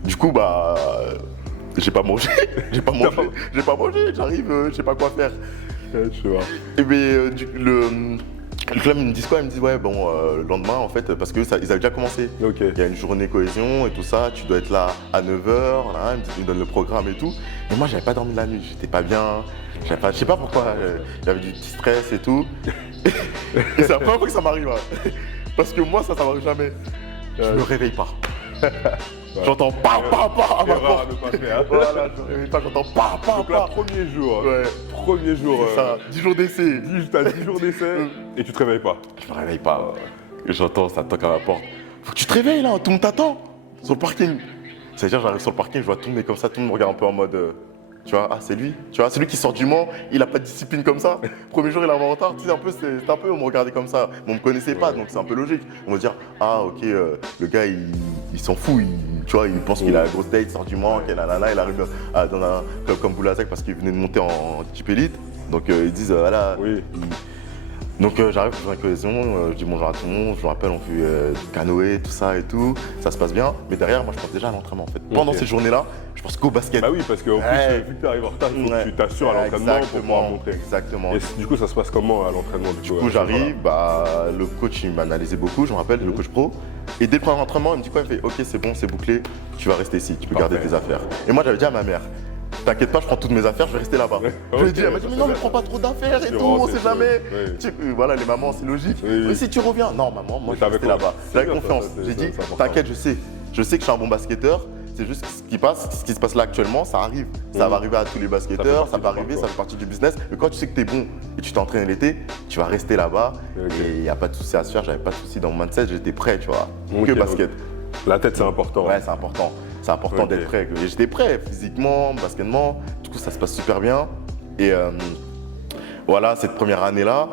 Du coup, j'ai pas mangé. J'ai pas mangé. J'arrive, je sais pas quoi faire. Tu vois. Et bien, le club, ils me disent quoi? Ils me disent, ouais, bon, le lendemain, en fait, parce qu'ils avaient déjà commencé. Ok. Il y a une journée cohésion et tout ça, tu dois être là à 9h, là, ils me donnent le programme et tout. Et moi, j'avais pas dormi la nuit, j'étais pas bien, je sais pas pourquoi, j'avais du petit stress et tout. Et c'est la première fois que ça m'arrive, hein. Parce que moi, ça m'arrive jamais. Je me réveille pas. Ouais. J'entends pa à ma porte. Voilà, je me réveille pas, j'entends pa. Donc là, premier jour. Ouais. Premier jour. Ça, 10 jours d'essai. T'as 10 jours d'essai et tu te réveilles pas. Je me réveille pas. Et j'entends, ça toque à ma porte. Faut que tu te réveilles là, tout le monde t'attend. Sur le parking. C'est-à-dire, j'arrive sur le parking, je vois tout le monde comme ça, tout le monde me regarde un peu en mode. Tu vois, ah c'est lui. Tu vois, celui qui sort du Mans, il a pas de discipline comme ça. Premier jour, il est en retard. Tu sais, c'est un peu, on me regardait comme ça. Mais on me connaissait pas, donc c'est un peu logique. On va dire, ah ok, le gars, il s'en fout. Tu vois, il pense qu'il a la grosse tête, il sort du Mans, qu'il a il arrive dans un club comme Boulazac parce qu'il venait de monter en Jeep Elite. Donc ils disent, voilà. Oui. Donc j'arrive dans la cohésion, je dis bonjour à tout le monde, je me rappelle, on fait du canoë, tout ça et tout, ça se passe bien. Mais derrière, moi je pense déjà à l'entraînement en fait. Pendant ces journées-là, je pense qu'au basket. Bah oui, parce qu'en plus, vu que tu arrives en retard, il faut que tu t'assures à l'entraînement pour pouvoir montrer. Exactement. Et du coup, ça se passe comment à l'entraînement? Du coup, j'arrive, le coach il m'analysait beaucoup, je me rappelle, le coach pro. Et dès le premier entraînement, il me dit quoi? Il me fait, ok, c'est bon, c'est bouclé, tu vas rester ici, tu peux garder tes affaires. Et moi j'avais dit à ma mère, t'inquiète pas, je prends toutes mes affaires, je vais rester là-bas. Je lui ai dit, elle m'a dit, mais non, mais prends pas trop d'affaires et tout, on sait jamais. Voilà, les mamans, c'est logique. Mais si tu reviens, non, maman, moi je vais rester là-bas. J'avais confiance. J'ai dit, t'inquiète, je sais que je suis un bon basketteur. C'est juste ce qui se passe là actuellement, ça arrive. Ça va arriver à tous les basketteurs, ça va arriver, ça fait partie du business. Mais quand tu sais que tu es bon et tu t'entraînes l'été, tu vas rester là-bas et il n'y a pas de souci à se faire. J'avais pas de souci dans mon mindset, j'étais prêt, tu vois. Que basket. La tête, c'est important. Ouais, c'est important. C'est important d'être prêt. Et j'étais prêt physiquement, basketement. Du coup, ça se passe super bien. Et voilà, cette première année-là,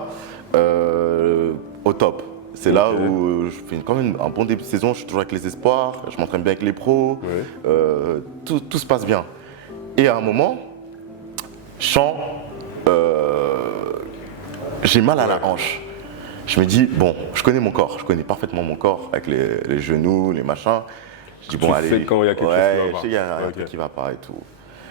au top. C'est là où je fais quand même un bon début de saison, je suis toujours avec les espoirs, je m'entraîne bien avec les pros, tout se passe bien. Et à un moment, j'ai mal à la hanche. Je me dis, bon, je connais mon corps, je connais parfaitement mon corps, avec les genoux, les machins. Je dis, bon, allez, sais quand il y a quelque chose qui va pas. Il y a un truc qui va pas et tout.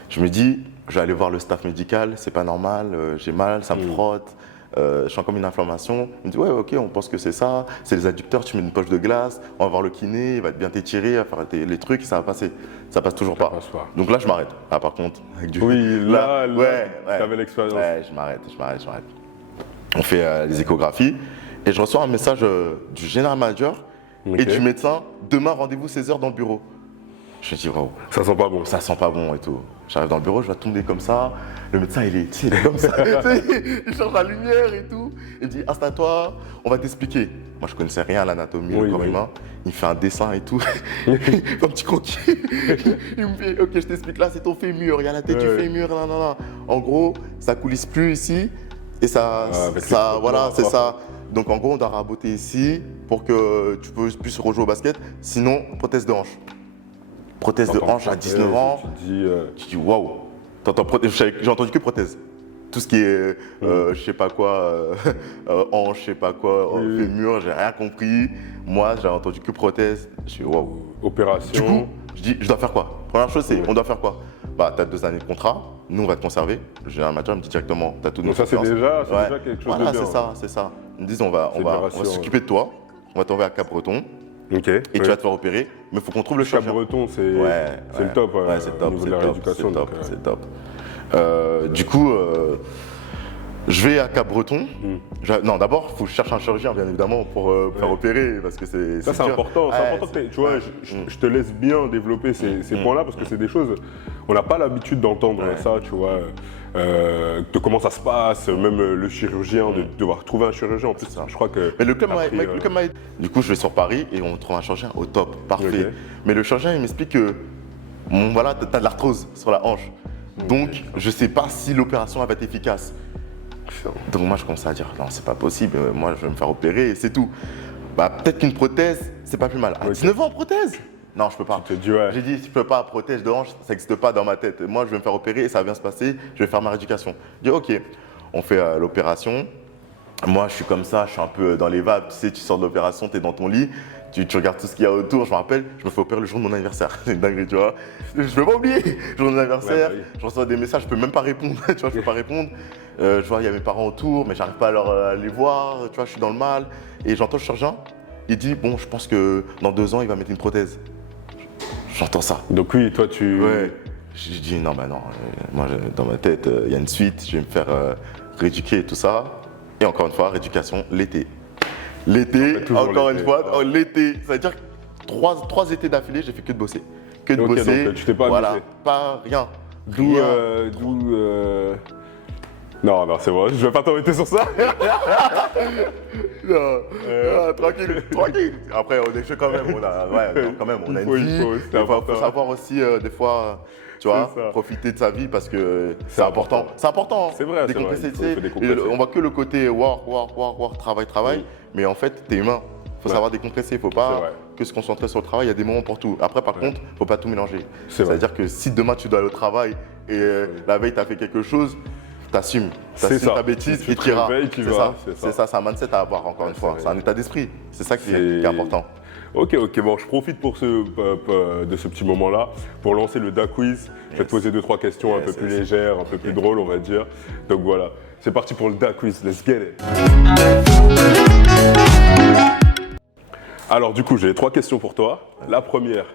Je me dis, je vais aller voir le staff médical, c'est pas normal, j'ai mal, ça me frotte. Je sens comme une inflammation. Il me dit, ouais, ok, on pense que c'est ça. C'est les adducteurs, tu mets une poche de glace, on va voir le kiné, il va bien t'étirer, il va faire les trucs, ça va passer. Ça passe toujours pas. Donc là, je m'arrête. Ah, par contre, avec du. Oui, là tu avais l'expérience. Ouais, je m'arrête. On fait les échographies et je reçois un message du général manager et du médecin. Demain, rendez-vous 16h dans le bureau. Je me dis, waouh. Ça sent pas bon. Ça sent pas bon et tout. J'arrive dans le bureau, je vois tomber comme ça. Le médecin, il est comme ça. Il change la lumière et tout. Il me dit, installe-toi, on va t'expliquer. Moi, je connaissais rien à l'anatomie du corps humain. Il me fait un dessin et tout. Un petit croquis. Il me fait, ok, je t'explique là, c'est ton fémur. Il y a la tête du fémur. Non. En gros, ça coulisse plus ici. Et voilà, c'est ça. Donc, en gros, on doit raboter ici pour que tu puisses rejouer au basket. Sinon, prothèse de hanche. Prothèse de hanche à 19 ans, tu dis waouh. J'ai entendu que prothèse. Tout ce qui est, je sais pas quoi, hanche, je sais pas quoi, fémur, j'ai rien compris. Moi, j'ai entendu que prothèse. Je dis waouh. Opération. Du coup, je dis, je dois faire quoi? Première chose, c'est, on doit faire quoi? Bah, t'as 2 années de contrat, nous, on va te conserver. Le général manager me dit directement, t'as tout. Donc ça, c'est déjà quelque chose de bien. Voilà, c'est ça. Ils me disent, on va s'occuper de toi, on va t'envoyer à Cap-Breton. Okay, et tu vas te faire opérer, mais il faut qu'on trouve le chirurgien. Cap-Breton, c'est le top c'est top, au niveau de la rééducation. C'est top. Du coup, Je vais à Cap-Breton. Non, d'abord, il faut que je cherche un chirurgien, bien évidemment, pour faire opérer, parce que c'est Ça, c'est dur. important. C'est important que tu vois, je te laisse bien développer ces points-là parce que c'est des choses, on n'a pas l'habitude d'entendre ça, tu vois. De comment ça se passe, même le chirurgien, de devoir trouver un chirurgien en plus. Je crois que. Mais le club m'a aidé. Du coup, je vais sur Paris et on trouve un chirurgien au top, parfait. Ok. Mais le chirurgien, il m'explique que voilà, tu as de l'arthrose sur la hanche. Donc, je ne sais pas si l'opération va être efficace. Donc, moi, je commence à dire non, c'est pas possible, moi, je vais me faire opérer et c'est tout. Bah, peut-être qu'une prothèse, c'est pas plus mal. À 19 ans, prothèse? Non, je peux pas. Tu te dis, ouais. J'ai dit, je peux pas, prothèse de hanche, ça n'existe pas dans ma tête. Moi, je vais me faire opérer et ça va bien se passer, je vais faire ma rééducation. Je dis, ok, on fait l'opération. Moi, je suis comme ça, je suis un peu dans les vapes. Tu sais, tu sors de l'opération, tu es dans ton lit, tu regardes tout ce qu'il y a autour. Je me rappelle, je me fais opérer le jour de mon anniversaire. C'est une dinguerie, tu vois. Je peux pas oublier. Le jour de mon anniversaire, je reçois des messages, je peux même pas répondre. Tu vois, je peux pas répondre. Je vois, il y a mes parents autour, mais j'arrive pas à les voir. Tu vois, je suis dans le mal. Et j'entends le chirurgien. Il dit, bon, je pense que dans 2 ans, il va mettre une prothèse. J'entends ça. Donc oui, toi tu. Ouais. Je dis non, bah non. Moi, dans ma tête, il y a une suite. Je vais me faire rééduquer et tout ça. Et encore une fois, rééducation l'été. L'été, encore une fois, l'été. Ça veut dire que 3 étés d'affilée, j'ai fait que de bosser. Que de bosser. Donc tu t'es pas voilà, amusé. pas rien. D'où. Non, c'est vrai, je vais pas t'embêter sur ça. Non, tranquille. Après, on est chaud quand même. On a une vie. Il faut savoir aussi, des fois, tu vois, profiter de sa vie parce que c'est important. C'est important. C'est vrai, décompresser. c'est vrai. On voit que le côté work, travail. Mais en fait, t'es humain. Il faut savoir décompresser. Il ne faut pas que se concentrer sur le travail. Il y a des moments pour tout. Après, par contre, il ne faut pas tout mélanger. C'est-à-dire que si demain tu dois aller au travail et la veille tu as fait quelque chose, t'assumes ta bêtise et tu iras. C'est ça, c'est un mindset à avoir encore une fois. C'est un état d'esprit. C'est ça qui est important. Ok, bon, je profite de ce petit moment-là pour lancer le DA Quiz. Je vais te poser 2-3 questions un peu plus légères, un peu plus drôles, on va dire. Donc voilà, c'est parti pour le DA Quiz. Let's get it. Alors du coup, j'ai 3 questions pour toi. La première,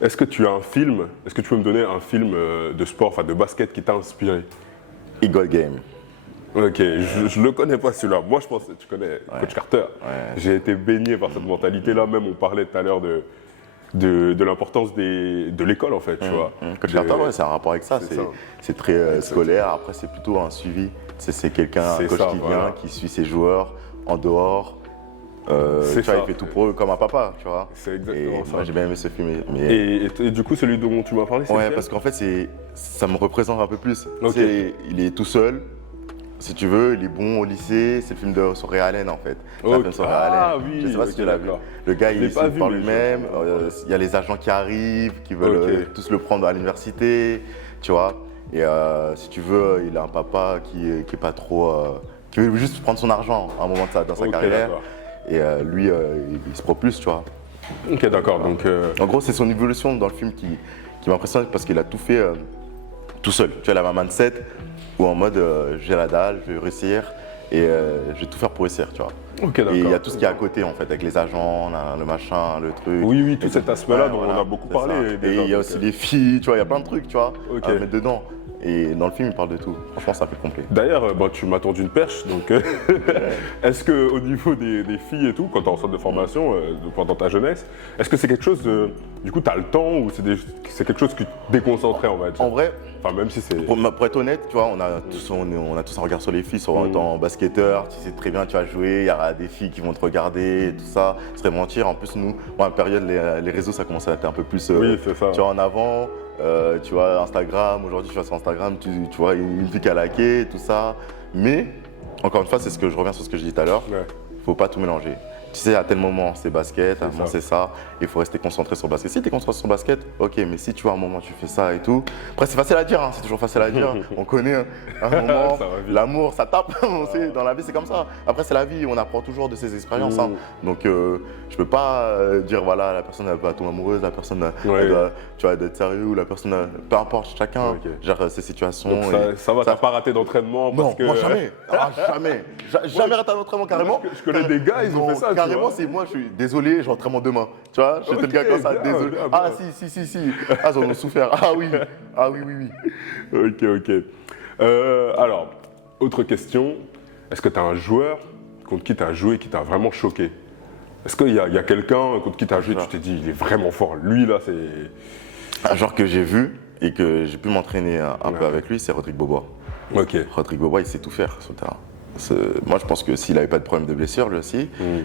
est-ce que tu as un film, est-ce que tu peux me donner un film de sport, enfin de basket qui t'a inspiré? Eagle Game. Ok, je le connais pas celui-là. Moi, je pense que tu connais Coach Carter. J'ai été baigné par cette mentalité-là. Même, on parlait tout à l'heure de l'importance de l'école, en fait, tu vois. Coach Carter, c'est un rapport avec ça. C'est très scolaire. Après, c'est plutôt un suivi. C'est quelqu'un, un coach qui vient, qui suit ses joueurs en dehors. Tu vois, il fait tout pour eux comme un papa, tu vois. C'est exactement ça. Moi, j'ai bien aimé ce film. Et du coup, celui dont tu m'as parlé, c'est lequel? Parce qu'en fait, ça me représente un peu plus. Okay. Il est tout seul, si tu veux, il est bon au lycée. C'est le film sur Ray Allen, en fait. C'est un film sur Ray Allen. Oui, je sais pas si tu l'as vu. Le gars, il est par lui-même. Il y a les agents qui arrivent, qui veulent tous le prendre à l'université, tu vois. Et si tu veux, il a un papa qui est pas trop... qui veut juste prendre son argent à un moment dans sa carrière. Et lui, il se propulse, tu vois. Ok, d'accord. Donc, en gros, c'est son évolution dans le film qui m'impressionne parce qu'il a tout fait tout seul. Tu vois, il avait un mindset où en mode j'ai la dalle, je vais réussir et je vais tout faire pour réussir, tu vois. Ok, d'accord. Et il y a tout ce qui est à côté, en fait, avec les agents, le machin, le truc. Oui, tout cet aspect-là dont on a beaucoup parlé. Et il y a aussi les filles, tu vois, il y a plein de trucs, tu vois, à mettre dedans. Et dans le film, il parle de tout. Franchement, c'est un peu complet. D'ailleurs, tu m'as tendu une perche, donc est-ce qu'au niveau des filles et tout, quand tu es en centre de formation, pendant ta jeunesse, est-ce que c'est quelque chose, du coup, tu as le temps ou c'est quelque chose qui te déconcentrait, on va dire? En vrai, enfin, même si c'est... Pour être honnête, tu vois, on a tous un regard sur les filles, sur en tant basketteur, tu sais très bien, tu vas jouer, il y aura des filles qui vont te regarder, tout ça, ce serait mentir. En plus, nous, à une période, les réseaux, ça commence à être un peu plus, tu vois, en avant. Tu vois, Instagram, aujourd'hui tu vas sur Instagram, tu vois une fille qui a liké, tout ça. Mais, encore une fois, c'est je reviens sur ce que je dis tout à l'heure, faut pas tout mélanger. Tu sais, à tel moment c'est basket, à un moment c'est ça, il faut rester concentré sur le basket. Si tu es concentré sur le basket, ok, mais si tu vois, à un moment tu fais ça et tout. Après, c'est facile à dire, c'est toujours facile à dire. On connaît un moment, l'amour, ça tape, on sait, dans la vie c'est comme ça. Après, c'est la vie, on apprend toujours de ses expériences. Donc, je peux pas dire, voilà, la personne elle va tomber amoureuse, la personne elle doit, tu vois, être sérieux, ou la personne, peu importe, chacun gère ses situations. Donc ça va, t'as pas raté d'entraînement? Non, moi jamais. Jamais raté un entraînement, carrément. Je connais des gars, ils ont fait ça. Carrément, c'est moi, je suis désolé, j'ai entraînement demain. Tu vois, j'étais le gars comme ça, désolé. Ah, si. Ah, ils en ont souffert. Ah oui. Ok. Alors, autre question, est-ce que tu as un joueur contre qui tu as joué qui t'a vraiment choqué? Est-ce qu'il y a quelqu'un contre qui tu as joué, tu t'es dit, il est vraiment fort, lui là, c'est... Un joueur que j'ai vu et que j'ai pu m'entraîner un peu avec lui, c'est Rodrigue Beaubois. Ok. Rodrigue Beaubois, il sait tout faire sur le terrain. Moi, je pense que s'il n'avait pas de problème de blessure, lui aussi, il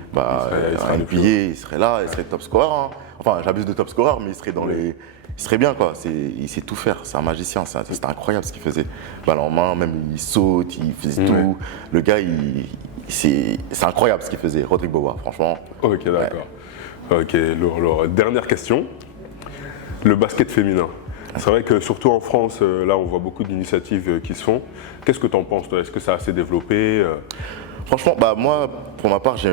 serait NBA, il serait là, il serait top scorer. Hein. Enfin, j'abuse de top scorer, mais il serait dans les... Il serait bien, quoi. Il sait tout faire. C'est un magicien. C'était incroyable ce qu'il faisait. Balle en main, même il saute, il faisait tout. Le gars, c'est incroyable ce qu'il faisait. Rodrigue Beaubois, franchement. Ok, d'accord. Ok, lourd. Dernière question. Le basket féminin. C'est vrai que surtout en France, là, on voit beaucoup d'initiatives qui se font. Qu'est-ce que tu en penses, toi? Est-ce que ça a assez développé? Franchement, moi, pour ma part, j'ai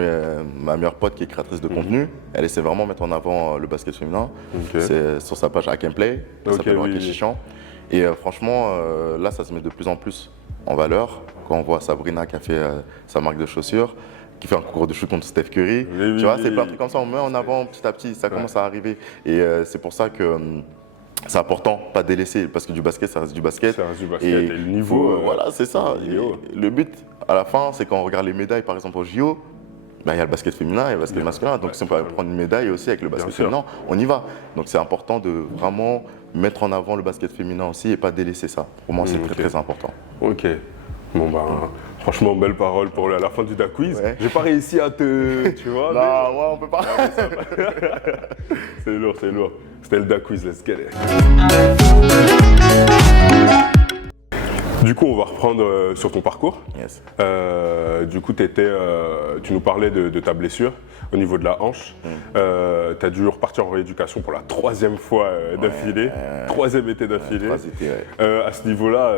ma meilleure pote qui est créatrice de contenu. Elle essaie vraiment de mettre en avant le basket féminin. C'est sur sa page Hack and Play, ça s'appelle Rocky Chichon. Et franchement, là, ça se met de plus en plus en valeur. Quand on voit Sabrina qui a fait sa marque de chaussures, qui fait un concours de shoot contre Steph Curry. Tu vois, c'est plein de trucs comme ça, on met en avant petit à petit, ça commence à arriver. Et c'est pour ça que c'est important, pas délaisser, parce que du basket, ça reste du basket. Ça reste du basket, et le niveau. Voilà, c'est ça. Le but, à la fin, c'est quand on regarde les médailles, par exemple au JO, il y a le basket féminin et le basket masculin. Donc si on peut prendre une médaille aussi avec le basket féminin, on y va. Donc c'est important de vraiment mettre en avant le basket féminin aussi et pas délaisser ça. Pour moi, c'est très important. Ok. Bon franchement, belle parole pour la fin du Da Quiz. Ouais. J'ai pas réussi à te... Tu vois? Non, ouais, on peut pas. C'est lourd. C'était le Da Quiz, let's get it. Du coup, on va reprendre sur ton parcours. Yes. Du coup, tu nous parlais de ta blessure au niveau de la hanche. Tu as dû repartir en rééducation pour la 3e fois d'affilée, 3e été d'affilée. 3 étés, ouais. À ce niveau-là,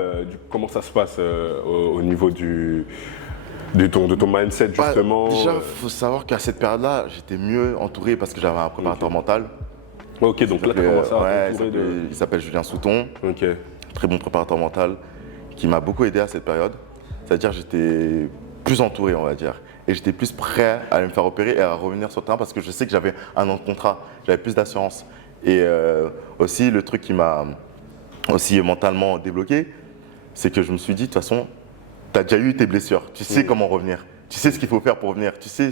comment ça se passe au niveau de ton mindset, justement? Déjà, il faut savoir qu'à cette période-là, j'étais mieux entouré parce que j'avais un préparateur mental. Ok, donc là, tu as commencé à t'entourer il s'appelle Julien Souton. Ok. Très bon préparateur mental qui m'a beaucoup aidé à cette période. C'est-à-dire j'étais plus entouré, on va dire. Et j'étais plus prêt à aller me faire opérer et à revenir sur le terrain parce que je sais que j'avais un an de contrat. J'avais plus d'assurance. Et aussi, le truc qui m'a aussi mentalement débloqué, c'est que je me suis dit, de toute façon, tu as déjà eu tes blessures. Tu sais comment revenir. Tu sais ce qu'il faut faire pour revenir. Tu sais...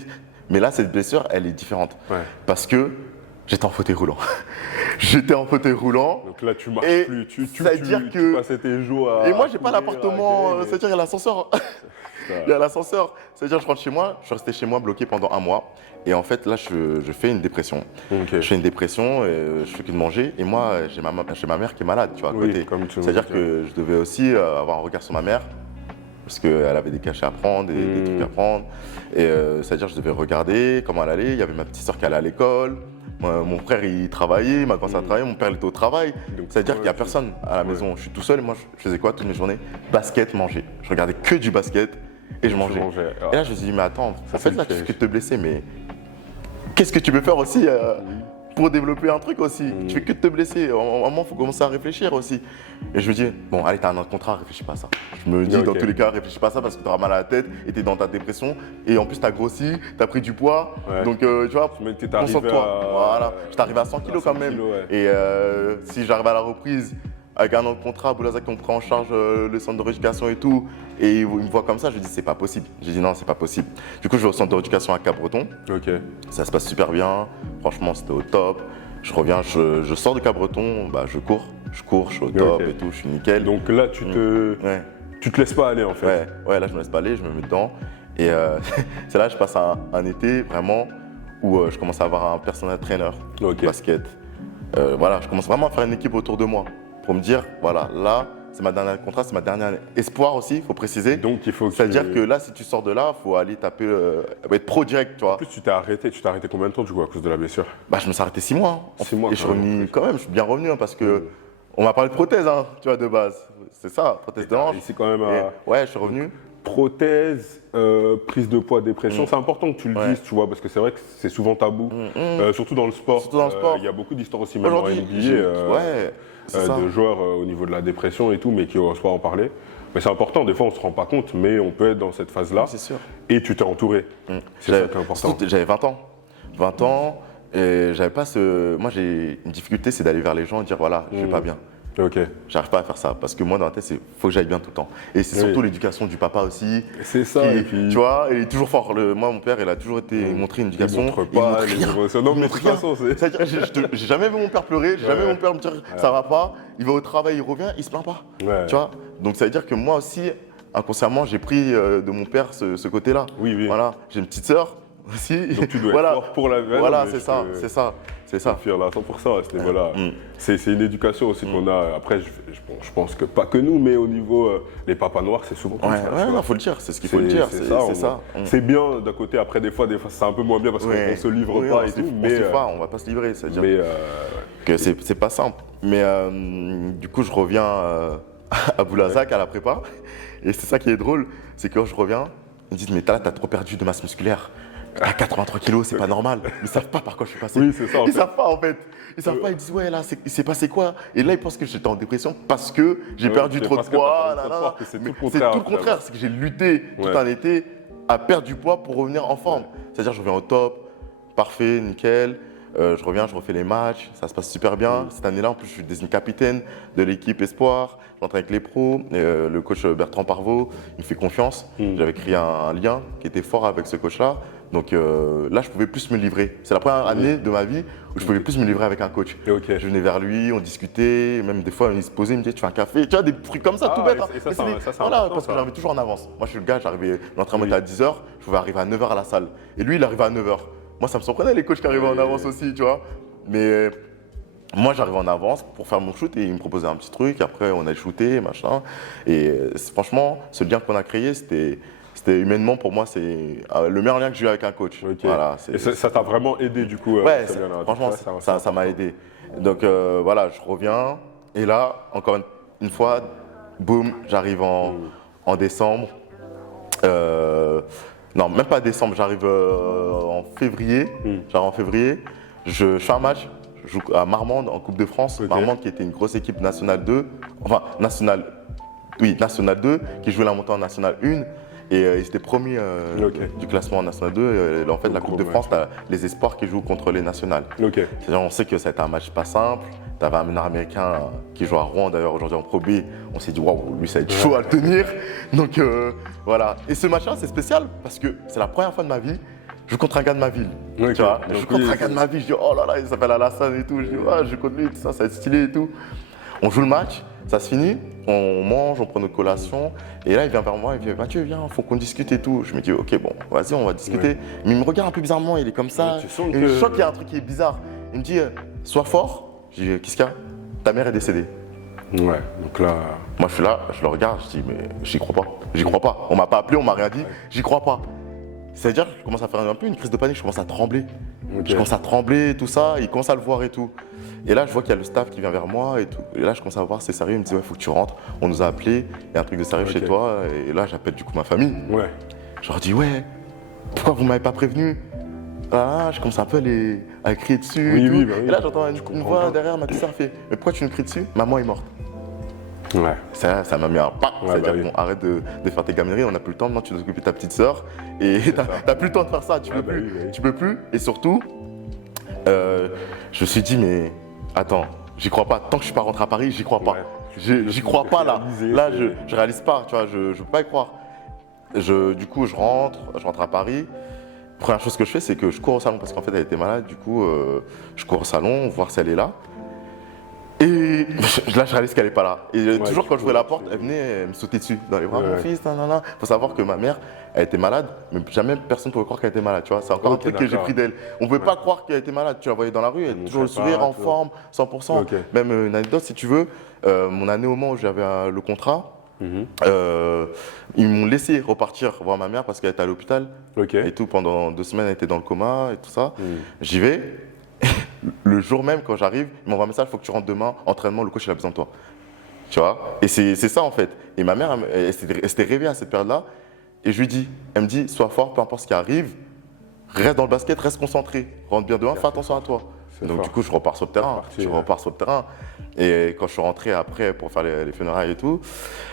Mais là, cette blessure, elle est différente. Ouais. Parce que j'étais en fauteuil roulant. J'étais en fauteuil roulant. Donc là, tu marches plus. Tu passais tes jours à... Et moi, j'ai pas l'appartement. C'est-à-dire, il y a l'ascenseur. Il y a l'ascenseur. C'est-à-dire, je rentre chez moi. Je suis resté chez moi bloqué pendant 1 mois. Et en fait, là, je fais une dépression. Je fais une dépression et je fais que de manger. Et moi, j'ai ma mère qui est malade, tu vois, à côté. C'est-à-dire que je devais aussi avoir un regard sur ma mère. Parce qu'elle avait des cachets à prendre, des trucs à prendre. Et c'est-à-dire que je devais regarder comment elle allait. Il y avait ma petite soeur qui allait à l'école. Mon frère, il travaillait, il m'a commencé à travailler. Mon père, il était au travail. C'est-à-dire qu'il n'y a personne à la maison. Je suis tout seul. Et moi, je faisais quoi toutes mes journées? Basket, manger. Je regardais que du basket et je mangeais. Et là, je me suis dit, mais attends, en fait, là, tu fais que te blesser, mais qu'est-ce que tu peux faire aussi pour développer un truc aussi? Tu fais que de te blesser. À un moment, il faut commencer à réfléchir aussi. Et je me dis, bon, allez, t'as un an de contrat, réfléchis pas à ça. Je me dis, dans tous les cas, réfléchis pas à ça parce que t'auras mal à la tête et t'es dans ta dépression. Et en plus, t'as grossi, t'as pris du poids. Donc, tu vois, concentre-toi. Voilà, j'étais arrivé à 100 kilos quand même. Et si j'arrive à la reprise avec un an de contrat, Boulazac, on prend en charge le centre de rééducation et tout, et il me voit comme ça, je dis, c'est pas possible. J'ai dit, non, c'est pas possible. Du coup, je vais au centre de rééducation à Cap-Breton. Ça se passe super bien. Franchement, c'était au top. Je reviens, je sors de Cap-Breton, je cours, je suis au top et tout, je suis nickel. Donc là, tu te laisses pas aller en fait. Ouais, là je me laisse pas aller, je me mets dedans. Et c'est là que je passe un été vraiment où je commence à avoir un personnel trainer, basket. Voilà, je commence vraiment à faire une équipe autour de moi pour me dire, voilà, là, c'est ma dernière contrat, c'est ma dernière espoir aussi, il faut préciser. Donc il faut. C'est-à-dire que là, si tu sors de là, il faut aller taper, être pro direct, tu vois. En plus, tu t'es arrêté combien de temps du coup à cause de la blessure? Je me suis arrêté 6 mois. 6 mois. Et je suis revenu quand même, je suis bien revenu parce que on m'a parlé de prothèse, tu vois, de base. C'est ça, prothèse de hanche. Ici quand même. Ouais, je suis revenu. Prothèse, prise de poids, dépression, c'est important que tu le dises, tu vois, parce que c'est vrai que c'est souvent tabou, surtout dans le sport. Il y a beaucoup d'histoires aussi, même en NBA, de joueurs au niveau de la dépression et tout, mais qui n'osent pas en parler. Mais c'est important, des fois on ne se rend pas compte, mais on peut être dans cette phase-là. C'est sûr. Et tu t'es entouré. C'est ça qui est important. J'avais 20 ans. 20 ans, et j'avais pas ce. Moi, j'ai une difficulté, c'est d'aller vers les gens et dire voilà, je vais pas bien. Ok. J'arrive pas à faire ça parce que moi dans la tête c'est faut que j'aille bien tout le temps. Et c'est surtout l'éducation du papa aussi. C'est ça. Qui, et puis... Tu vois, il est toujours fort. Moi mon père il a toujours été montré une éducation. Il montre pas les émotions. Non mais de toute façon c'est. C'est-à-dire j'ai jamais vu mon père pleurer, j'ai jamais vu mon père me dire ça va pas. Il va au travail, il revient, il se plaint pas. Tu vois. Donc ça veut dire que moi aussi inconsciemment j'ai pris de mon père ce côté-là. Oui. Voilà, j'ai une petite sœur aussi. Donc tu dois être fort pour la veine. Voilà, c'est ça, c'est ça. C'est ça. Fier à 100% à ce niveau-là. C'est une éducation aussi qu'on a. Après, je pense que pas que nous, mais au niveau les papas noirs, c'est souvent comme ça. Ouais, faut le dire, c'est ce qu'il faut le dire. C'est ça. C'est bien d'un côté. Après, des fois, c'est un peu moins bien parce qu'on se livre pas et tout. Mais on va pas se livrer. C'est-à-dire que c'est pas simple. Mais du coup, je reviens à Boulazac à la prépa. Et c'est ça qui est drôle, c'est que quand je reviens, ils me disent mais t'as trop perdu de masse musculaire. À 83 kilos, c'est pas normal. Ils savent pas par quoi je suis passé. Oui, c'est ça. Ils savent pas en fait. Ils savent pas. Ils disent ouais là, il s'est passé quoi? Et là, ils pensent que j'étais en dépression parce que j'ai perdu trop de poids. C'est tout le contraire. C'est que j'ai lutté tout un été à perdre du poids pour revenir en forme. C'est-à-dire, je reviens au top, parfait, nickel. Je reviens, je refais les matchs, ça se passe super bien. Cette année-là, en plus, je suis désigné capitaine de l'équipe Espoir. J'entraîne avec les pros. Le coach Bertrand Parvot, il me fait confiance. J'avais créé un lien qui était fort avec ce coach-là. Donc là, je pouvais plus me livrer. C'est la première année de ma vie où je pouvais plus me livrer avec un coach. Je venais vers lui, on discutait, même des fois, il se posait, il me disait, tu fais un café, tu vois, des trucs comme ça, tout bête. Voilà, parce que j'arrivais toujours en avance. Moi, je suis le gars, l'entraînement était à 10h, je pouvais arriver à 9h à la salle. Et lui, il arrivait à 9h. Moi, ça me surprenait les coachs qui arrivaient en avance aussi, tu vois. Mais moi, j'arrivais en avance pour faire mon shoot et il me proposait un petit truc. Après, on allait shooter, machin. Et franchement, ce lien qu'on a créé, c'était humainement pour moi, c'est le meilleur lien que j'ai eu avec un coach. Voilà, et ça t'a vraiment aidé du coup franchement, ça m'a aidé. Donc voilà, je reviens. Et là, encore une fois, boum, j'arrive en décembre. Non, même pas décembre, j'arrive en février. J'arrive en février. Je fais un match, je joue à Marmande en Coupe de France. Marmande qui était une grosse équipe nationale 2. Enfin, nationale 2, qui jouait la montée en nationale 1. Et ils étaient premiers du classement en National 2. Et en fait, la Coupe de France, t'as les espoirs qui jouent contre les nationales. C'est-à-dire, on sait que ça a été un match pas simple. Tu avais un meneur américain qui joue à Rouen, d'ailleurs, aujourd'hui en Pro B. On s'est dit, waouh, lui, ça va être chaud à le tenir. Donc voilà. Et ce match-là, c'est spécial parce que c'est la première fois de ma vie. Je joue contre un gars de ma ville. Tu vois, je joue contre un gars de ma ville. Je dis, oh là là, il s'appelle Alassane et tout. Je dis, ouais, je joue contre lui, tout ça, ça va être stylé et tout. On joue le match. Ça se finit, on mange, on prend notre collation. Et là, il vient vers moi, il me dit Mathieu, viens, il faut qu'on discute et tout. Je me dis ok, bon, vas-y, on va discuter. Mais il me regarde un peu bizarrement, il est comme ça. Je sens qu'il y a un truc qui est bizarre. Il me dit sois fort. Je dis qu'est-ce qu'il y a? Ta mère est décédée. Ouais, donc là. Moi, je suis là, je le regarde, je dis mais j'y crois pas. J'y crois pas. On m'a pas appelé, on m'a rien dit. J'y crois pas. C'est-à-dire que je commence à faire un peu une crise de panique, je commence à trembler. Je commence à trembler, tout ça, il commence à le voir et tout. Et là, je vois qu'il y a le staff qui vient vers moi et tout. Et là, je commence à voir, c'est sérieux. Il me dit, ouais, faut que tu rentres. On nous a appelés, il y a un truc de sérieux chez toi. Et là, j'appelle du coup ma famille. Je leur dis, ouais, pourquoi vous ne m'avez pas prévenu? Ah, je commence un peu à crier dessus. Et là, j'entends une voix derrière ma petite sœur fait, mais pourquoi tu me cries dessus? Maman est morte. Ça m'a mis un pas. C'est-à-dire, bon, arrête de faire tes gamineries, on n'a plus le temps. Maintenant, tu dois t'occuper de ta petite sœur. Et t'as plus le temps de faire ça. Tu peux plus. Tu peux plus. Et surtout, je me suis dit, mais attends, j'y crois pas. Tant que je suis pas rentré à Paris, j'y crois pas. J'y crois pas là. Là, je réalise pas. Tu vois, je peux pas y croire. Du coup, je rentre à Paris. Première chose que je fais, c'est que je cours au salon parce qu'en fait, elle était malade. Du coup, je cours au salon, voir si elle est là. Et là, je réalise qu'elle n'est pas là. Et toujours quand je ouvrais la porte, elle venait elle me sauter dessus dans les bras. Mon fils, nanana. Faut savoir que ma mère, elle était malade, mais jamais personne ne pouvait croire qu'elle était malade. Tu vois, c'est encore un truc que j'ai pris d'elle. On ne pouvait pas croire qu'elle était malade. Tu la voyais dans la rue, elle était toujours le sourire, en forme, 100%. Même une anecdote, si tu veux, mon année au moment où j'avais le contrat, ils m'ont laissé repartir voir ma mère parce qu'elle était à l'hôpital et tout. Pendant 2 semaines, elle était dans le coma et tout ça. J'y vais. Le jour même, quand j'arrive, il m'envoie un message, il faut que tu rentres demain, entraînement, le coach il a besoin de toi. Tu vois? Et c'est ça en fait. Et ma mère, elle s'était réveillée à cette période-là. Et je lui dis, elle me dit, sois fort, peu importe ce qui arrive, reste dans le basket, reste concentré, rentre bien demain, fais attention à toi. Donc du coup, je repars sur le terrain. Et quand je suis rentré après pour faire les funérailles et tout,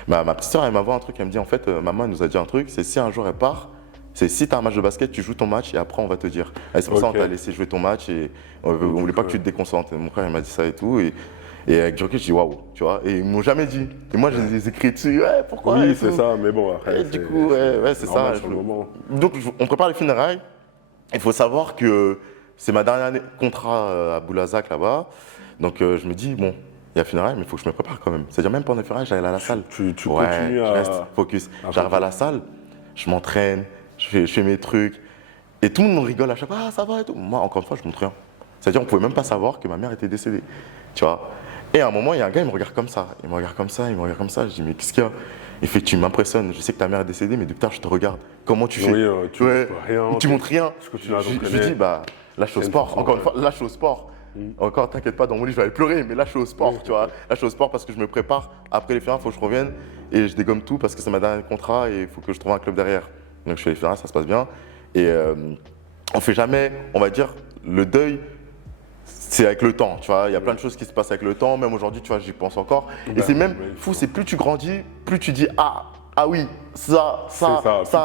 ma petite soeur, elle m'a vu un truc, elle me dit, en fait, maman elle nous a dit un truc, c'est si un jour elle part, c'est si tu as un match de basket, tu joues ton match et après on va te dire. C'est pour ça qu'on t'a laissé jouer ton match et on ne voulait pas que tu te déconcentres. Mon frère il m'a dit ça et tout. Et Et avec du recul, je dis waouh, tu vois. Et ils m'ont jamais dit. Et moi, je les écris dessus, ouais, pourquoi Oui, et c'est tout. ça, mais bon, après. Et du coup, ouais, c'est ça. Sur le moment. Donc, on prépare les funérailles. Il faut savoir que c'est ma dernière année contrat à Boulazac là-bas. Donc, je me dis, bon, il y a funérailles, mais il faut que je me prépare quand même. C'est-à-dire, même pendant les funérailles, j'allais à la salle. Tu ouais, continues je reste focus. J'arrive à la salle, je m'entraîne, je fais mes trucs. Et tout le monde rigole à chaque fois, ah, ça va et tout. Moi, encore une fois, je montre rien. C'est-à-dire, on pouvait même pas savoir que ma mère était décédée. Tu vois. Et à un moment, il y a un gars, il me regarde comme ça. Il me regarde comme ça, il me regarde comme ça. Je dis, mais qu'est-ce qu'il y a? Il fait, tu m'impressionnes. Je sais que ta mère est décédée, mais depuis tard, je te regarde. Comment tu fais? Oui, tu montres rien. Tu montres rien. Je lui dis, bah, lâche au sport. Encore une fois, lâche au sport. Encore, t'inquiète pas, dans mon lit, je vais aller pleurer, mais lâche au sport, tu vois. Lâche au sport parce que je me prépare. Après les funérailles, il faut que je revienne et je dégomme tout parce que c'est ma dernière contrat et il faut que je trouve un club derrière. Donc je fais les funérailles, ça se passe bien. Et on fait jamais, on va dire, le deuil. C'est avec le temps, tu vois, il y a plein de choses qui se passent avec le temps, même aujourd'hui, tu vois, j'y pense encore. Et c'est même fou, c'est plus tu grandis, plus tu dis ah oui, ça,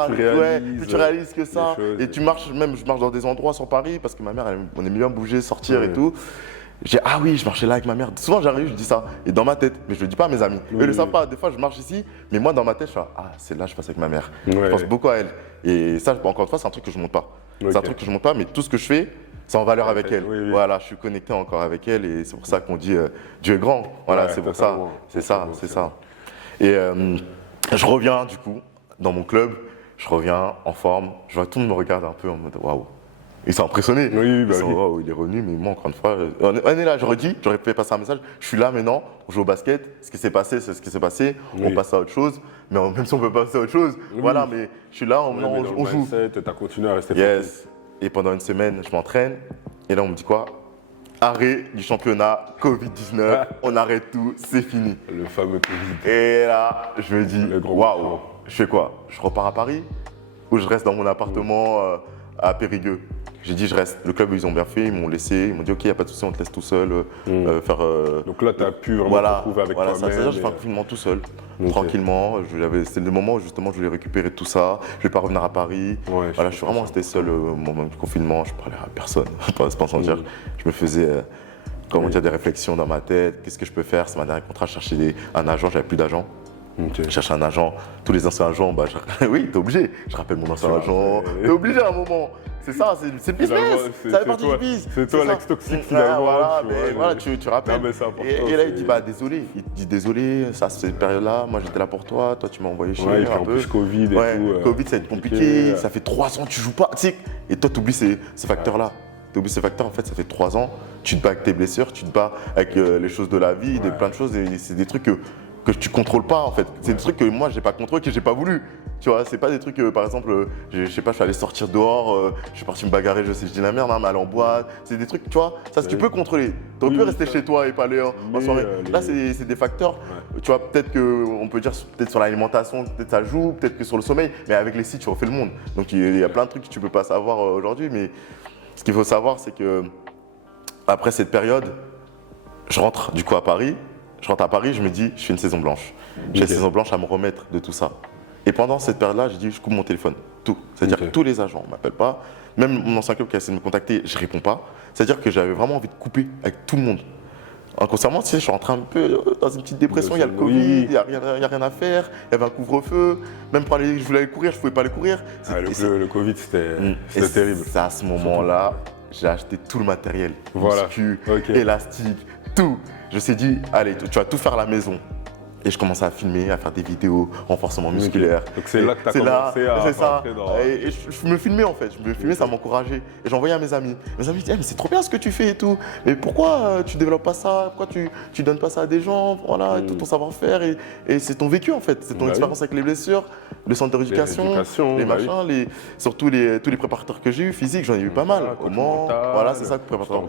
plus tu réalises que ça. Et tu marches, même je marche dans des endroits sur Paris, parce que ma mère, on aime bien bouger, sortir et tout. J'ai ah oui, je marchais là avec ma mère. Souvent j'arrive, je dis ça, et dans ma tête, mais je le dis pas à mes amis. Eux ils le savent pas, des fois je marche ici, mais moi dans ma tête, je fais ah, c'est là, je passe avec ma mère. Je pense beaucoup à elle. Et ça, encore une fois, c'est un truc que je monte pas. C'est un truc que je monte pas, mais tout ce que je fais, c'est en valeur avec elle. Voilà, je suis connecté encore avec elle et c'est pour ça qu'on dit Dieu est grand. Voilà, c'est pour ça. C'est ça, c'est ça. Et je reviens du coup dans mon club, je reviens en forme, je vois tout le monde me regarde un peu en mode waouh. Ils sont impressionnés. Ils sont waouh, il est revenu, mais moi encore une fois, on est là, j'aurais fait passer un message, je suis là maintenant, on joue au basket, ce qui s'est passé, c'est ce qui s'est passé, on passe à autre chose, mais même si on peut passer à autre chose, voilà, mais je suis là, on joue. Tu as continué à rester focus. Et pendant une semaine, je m'entraîne. Et là, on me dit quoi? Arrêt du championnat, Covid-19, on arrête tout, c'est fini. Le fameux Covid. Et là, je me dis, waouh, je fais quoi? Je repars à Paris ou je reste dans mon appartement à Périgueux? J'ai dit, je reste. Le club, ils ont bien fait, ils m'ont laissé. Ils m'ont dit, ok, il n'y a pas de souci, on te laisse tout seul faire. Donc là, tu as pu vraiment te retrouver avec toi-même. C'est-à-dire, j'ai fait un confinement tout seul, tranquillement. C'était le moment où justement je voulais récupérer tout ça. Je ne vais pas revenir à Paris. Voilà, je suis vraiment resté seul au moment du confinement. Je parlais à personne, pas sans dire. Je me faisais des réflexions dans ma tête. Qu'est-ce que je peux faire? C'est ma dernière contrat. Je cherchais un agent, j'avais plus d'agent. Je cherchais un agent. Tous les anciens agents, oui, t'es obligé. Je rappelle mon ancien agent. T'es obligé à un moment. C'est ça, c'est le business. Ça fait partie du business. C'est toi l'ex toxique finalement. Voilà, tu rappelles. Et là, il dit désolé. Il dit désolé, ça c'est cette période-là. Moi j'étais là pour toi. Toi tu m'as envoyé chier un peu. En plus Covid et tout. Covid ça va être compliqué. Ça fait 3 ans tu joues pas. Tu sais, et toi tu oublies ces facteurs-là. Tu oublies ces facteurs. En fait, ça fait 3 ans. Tu te bats avec tes blessures. Tu te bats avec les choses de la vie, plein de choses. Et c'est des trucs que tu contrôles pas en fait. C'est des trucs que moi j'ai pas contrôlé, que j'ai pas voulu. Tu vois, c'est pas des trucs par exemple, je sais pas, je suis allé sortir dehors, je suis parti me bagarrer, je dis la merde, mais aller en boîte. C'est des trucs, tu vois, ça tu peux contrôler. Tu aurais pu rester chez toi et pas aller en soirée. Là, c'est des facteurs. Tu vois, peut-être qu'on peut dire peut-être sur l'alimentation, peut-être ça joue, peut-être que sur le sommeil, mais avec les sites, tu refais le monde. Donc il y a plein de trucs que tu peux pas savoir aujourd'hui, mais ce qu'il faut savoir, c'est que après cette période, je rentre du coup à Paris. Je rentre à Paris, je me dis, je fais une saison blanche. J'ai une saison blanche à me remettre de tout ça. Et pendant cette période-là, j'ai dit, je coupe mon téléphone. Tout. C'est-à-dire que tous les agents ne m'appellent pas. Même mon ancien club qui a essayé de me contacter, je ne réponds pas. C'est-à-dire que j'avais vraiment envie de couper avec tout le monde. Inconsciemment, tu sais, je suis rentré un peu dans une petite dépression. Il y a le Covid, il n'y a rien à faire. Il y avait un couvre-feu. Même pour aller, je voulais aller courir, je ne pouvais pas aller courir. Le Covid, c'était terrible. C'est à ce moment-là, j'ai acheté tout le matériel. Muscu, élastique, tout. Je me suis dit, allez, tu vas tout faire à la maison. Et je commençais à filmer, à faire des vidéos, renforcement musculaire. Donc c'est là que tu as commencé à rentrer dans... Et je me filmais en fait, je me filmais, ça m'encourageait. Et j'envoyais à mes amis. Mes amis disaient, mais c'est trop bien ce que tu fais et tout. Mais pourquoi tu développes pas ça? Pourquoi tu donnes pas ça à des gens? Voilà, tout ton savoir-faire. Et c'est ton vécu en fait, c'est ton expérience avec les blessures, le centre de rééducation, les machins, surtout tous les préparateurs que j'ai eu, physiques, j'en ai eu pas mal. Comment voilà, c'est ça, le préparateur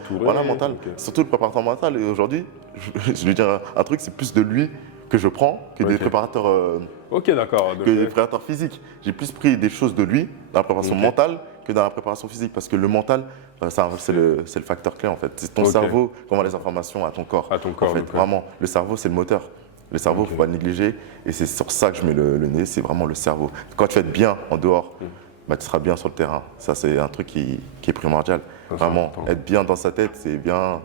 mental. Surtout le préparateur mental. Et aujourd'hui, je lui dis un truc, c'est plus de lui que je prends que des préparateurs des préparateurs physiques. J'ai plus pris des choses de lui dans la préparation mentale que dans la préparation physique parce que le mental, c'est le facteur clé en fait. C'est ton cerveau qui envoie les informations à ton corps. En fait, vraiment, le cerveau c'est le moteur. Le cerveau, il ne faut pas le négliger et c'est sur ça que je mets le nez, c'est vraiment le cerveau. Quand tu vas être bien en dehors, tu seras bien sur le terrain. Ça c'est un truc qui est primordial. Vraiment, être bien dans sa tête, c'est bien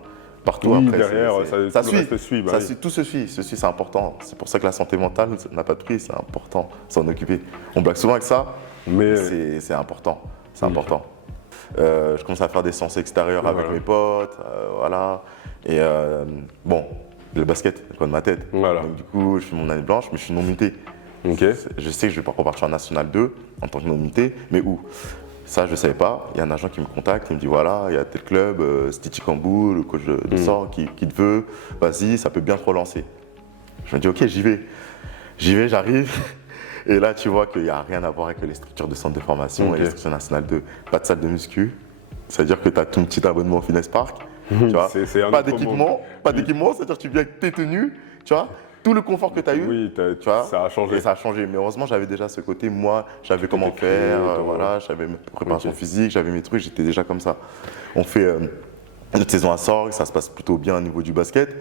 partout. Oui, après, derrière, ça tout le suit. reste suit, bah Ça oui. suit, tout se suit. C'est important. C'est pour ça que la santé mentale ça n'a pas de prix. C'est important. S'en occuper. On blague souvent avec ça, Mais c'est important. C'est important. Je commence à faire des séances extérieures avec Voilà. mes potes. Voilà. Et bon, le basket, c'est quoi de ma tête. Voilà. Donc, du coup, je fais mon année blanche, mais je suis non muté. ok. Je sais que je vais pas repartir en National 2 en tant que non muté, mais où? Ça, je ne savais pas. Il y a un agent qui me contacte, il me dit voilà, il y a tel club, Stitchy Kambou, le coach de sort, qui te veut, vas-y, ça peut bien te relancer. Je me dis ok, j'y vais. J'y vais, j'arrive. Et là, tu vois qu'il n'y a rien à voir avec les structures de centre de formation et les structures nationales 2. Pas de salle de muscu. C'est-à-dire que tu as ton petit abonnement au Fitness Park. Tu vois. C'est un Pas autre d'équipement, monde. pas d'équipement, c'est-à-dire que tu viens avec tes tenues, tu vois. Tout le confort que tu as eu, Oui, tu vois, ça a changé. et ça a changé. Mais heureusement, j'avais déjà ce côté, moi, j'avais comment t'étais créé, faire, toi. voilà, j'avais mes préparations Ok. physiques, j'avais mes trucs, j'étais déjà comme ça. On fait notre saison à Sorgue, ça se passe plutôt bien au niveau du basket,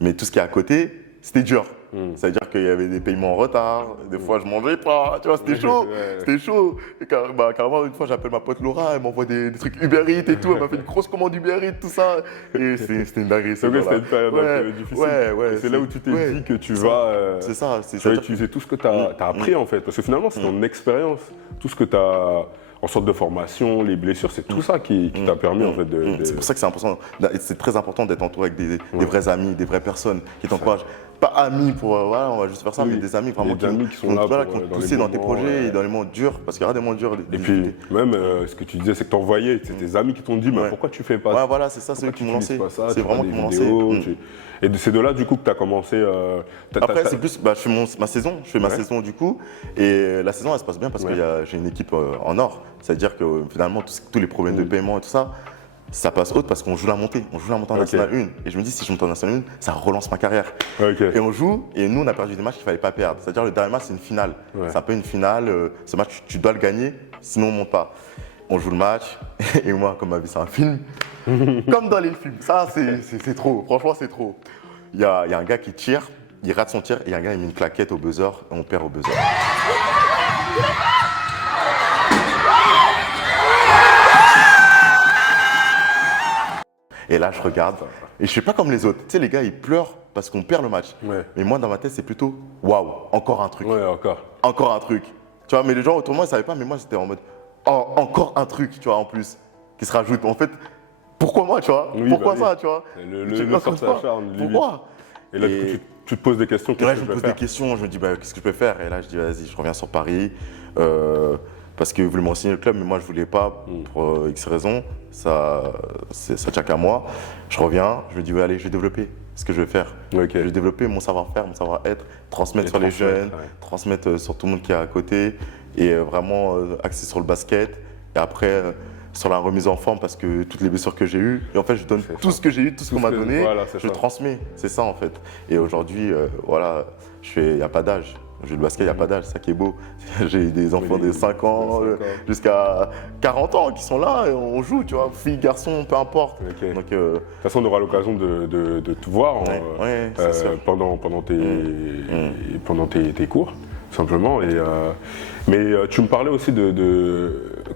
mais tout ce qui est à côté, c'était dur. C'est-à-dire qu'il y avait des paiements en retard, des fois je mangeais pas, tu vois, c'était chaud, Ouais. c'était chaud. Et carrément, une fois, j'appelle ma pote Laura, elle m'envoie des trucs Uber Eats et tout, elle m'a fait une grosse commande Uber Eats, tout ça. Et c'était une dinguerie. Donc, c'était une période un peu difficile. Ouais, Et c'est là où tu t'es dit que tu c'est vas. C'est ça, Tu vas utiliser tout ce que tu as appris en fait. Parce que finalement, c'est ton expérience. Tout ce que tu as en sorte de formation, les blessures, c'est tout ça qui t'a permis en fait de. C'est pour ça que c'est important, c'est très important d'être entouré avec des vrais amis, des vraies personnes qui t'encouragent. Pas amis pour, voilà, on va juste faire ça, Oui. mais des amis vraiment Des amis qui sont là voilà, pour, qui vont te dans les pousser dans tes moments, projets et dans les moments durs, parce qu'il y aura des moments durs. Et puis, même ce que tu disais, c'est que tu envoyais, c'est tes amis qui t'ont dit, mais Ouais. pourquoi tu fais pas Ouais, voilà, c'est ça, c'est eux pourquoi qui m'ont tu utilises lancé. pas ça, C'est tu vraiment fais qui des m'ont vidéos, lancé. Et c'est de là du coup que tu as commencé. Après, c'est plus, je fais ma saison, je fais ma saison du coup, et la saison elle se passe bien parce que j'ai une équipe en or, c'est-à-dire que finalement tous les problèmes de paiement et tout ça, ça passe haute parce qu'on joue la montée en National 1. Et je me dis, si je monte en National 1, ça relance ma carrière. Ok. Et on joue, et nous on a perdu des matchs qu'il ne fallait pas perdre. C'est-à-dire le dernier match c'est une finale. Ouais. C'est un peu une finale, ce match tu dois le gagner, sinon on ne monte pas. On joue le match, et moi, comme ma vie c'est un film, comme dans les films, ça c'est trop, franchement c'est trop. Il y a un gars qui tire, il rate son tir, et il y a un gars qui met une claquette au buzzer, et on perd au buzzer. Et là, je regarde, et je fais pas comme les autres. Tu sais, les gars, ils pleurent parce qu'on perd le match. Ouais. Mais moi, dans ma tête, c'est plutôt waouh, encore un truc. Ouais, encore. Encore un truc. Tu vois, mais les gens autour de moi, ils savaient pas, mais moi, j'étais en mode oh, encore un truc, tu vois, en plus, qui se rajoute. En fait, pourquoi moi, tu vois? Oui, Pourquoi bah oui. ça, tu vois? Le Encore sort une fois, s'acharne, limite. pourquoi? Et là, du coup, tu te poses des questions. Et Qu'est-ce là, que je me je pose vais des faire questions, je me dis, bah, qu'est-ce que je peux faire? Et là, je dis, vas-y, je reviens sur Paris. Parce qu'ils voulaient me re-signer le club, mais moi, je ne voulais pas pour X raisons. Ça tient qu'à moi. Je reviens, je me dis, ouais, allez, je vais développer ce que je vais faire. Ok. Je vais développer mon savoir-faire, mon savoir-être, transmettre Et sur les transmettre, jeunes, ouais. transmettre sur tout le monde qui est à côté et vraiment axer sur le basket. Et après, sur la remise en forme parce que toutes les blessures que j'ai eues, et en fait, je donne C'est tout ça. ce que j'ai eu, tout ce Tout qu'on ce m'a que- donné, voilà, c'est je ça. transmets. C'est ça, en fait. Et aujourd'hui, voilà, il n'y a pas d'âge. Je joue le basket, il n'y a pas d'âge, c'est ça qui est beau. J'ai des enfants de 5 ans de 5 ans. jusqu'à 40 ans qui sont là et on joue, tu vois, filles, garçons, peu importe. Ok. Donc, De toute façon, on aura l'occasion de te voir ouais, c'est sûr. pendant tes cours, tout simplement. Mais tu me parlais aussi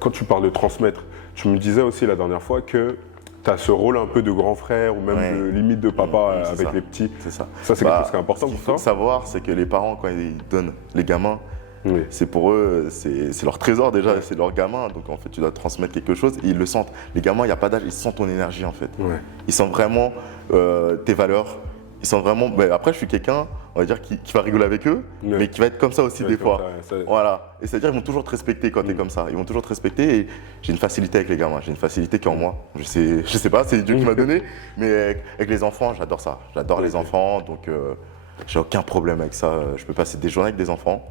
quand tu parles de transmettre, tu me disais aussi la dernière fois que tu as ce rôle un peu de grand frère ou même Ouais. de limite de papa C'est avec ça. les petits. C'est ça. Ça, c'est quelque chose qui est important Ce qu'il pour faut toi. savoir, c'est que les parents, quand ils donnent les gamins, Oui. c'est pour eux, c'est leur trésor déjà, c'est leur gamin. Donc en fait, tu dois transmettre quelque chose et ils le sentent. Les gamins, il n'y a pas d'âge, ils sentent ton énergie en fait. Ouais. Ils sentent vraiment tes valeurs. Ils sentent vraiment. Après, je suis quelqu'un, on va dire, qui va rigoler avec eux, Ouais. mais qui va être comme ça aussi Ouais, des comme fois. ça. Voilà. Et c'est-à-dire qu'ils vont toujours te respecter quand tu es comme ça. Ils vont toujours te respecter et j'ai une facilité avec les gamins. J'ai une facilité qui est en moi. Je sais pas, c'est Dieu qui m'a donné, mais avec les enfants, j'adore ça. J'adore les enfants, donc j'ai aucun problème avec ça. Je peux passer des journées avec des enfants.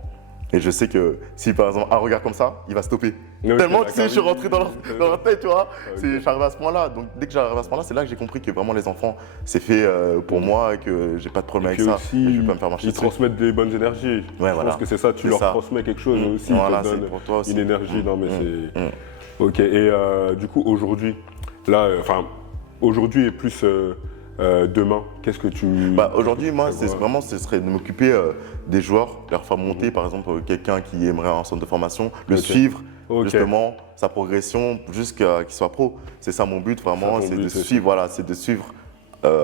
Et je sais que si par exemple un regard comme ça, il va stopper. Ok, Tellement tu sais, d'accord, je suis oui, rentré dans leur tête, tu vois. Ok. Je suis arrivé à ce point-là. Donc dès que j'arrive à ce point-là, c'est là que j'ai compris que vraiment les enfants, c'est fait pour moi et que j'ai pas de problème Et avec puis ça. aussi, Et je vais pas me faire marcher ils dessus. transmettent des bonnes énergies. Je voilà. pense que c'est ça, tu C'est leur ça. transmets quelque chose aussi, Voilà, ils te c'est donnent pour toi aussi. une énergie. Non, mais c'est. Mm. Ok, et du coup, aujourd'hui, là, aujourd'hui et plus demain, qu'est-ce que tu. Aujourd'hui, moi, prévois ce serait de m'occuper des joueurs, leur faire monter, par exemple, quelqu'un qui aimerait un centre de formation, le Ok. suivre, Ok. justement, sa progression jusqu'à qu'il soit pro. C'est ça mon but, vraiment, C'est ça ton c'est de but aussi. suivre, voilà, c'est de suivre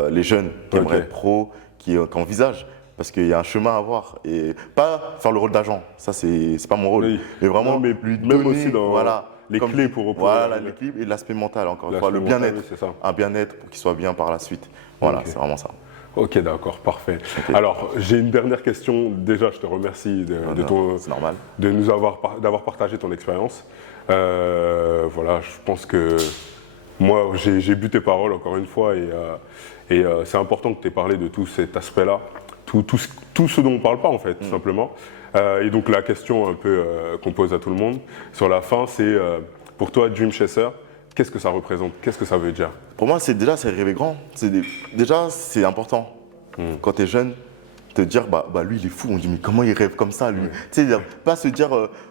les jeunes qui aimeraient être pro, qui envisagent. Parce qu'il y a un chemin à avoir. Et pas faire le rôle d'agent, ça c'est pas mon rôle. Oui. Mais vraiment Non, mais lui même donner, aussi dans les clés pour voilà, l'équilibre et l'aspect mental, encore une fois. Le bien-être. Oui, c'est ça. Un bien-être pour qu'il soit bien par la suite. Voilà, c'est vraiment ça. Ok, d'accord, parfait. Ok. Alors, j'ai une dernière question. Déjà, je te remercie C'est normal. de nous d'avoir partagé ton expérience. Voilà, je pense que moi, j'ai bu tes paroles encore une fois et c'est important que tu aies parlé de tout cet aspect-là, tout ce dont on ne parle pas en fait, tout simplement. Et donc la question un peu qu'on pose à tout le monde sur la fin, c'est pour toi, Dream Chaser, qu'est-ce que ça représente? Qu'est-ce que ça veut dire? Pour moi, c'est rêver grand. Déjà, c'est important. Quand tu es jeune, te dire, bah lui, il est fou. On dit, mais comment il rêve comme ça, lui? Tu sais, pas se dire,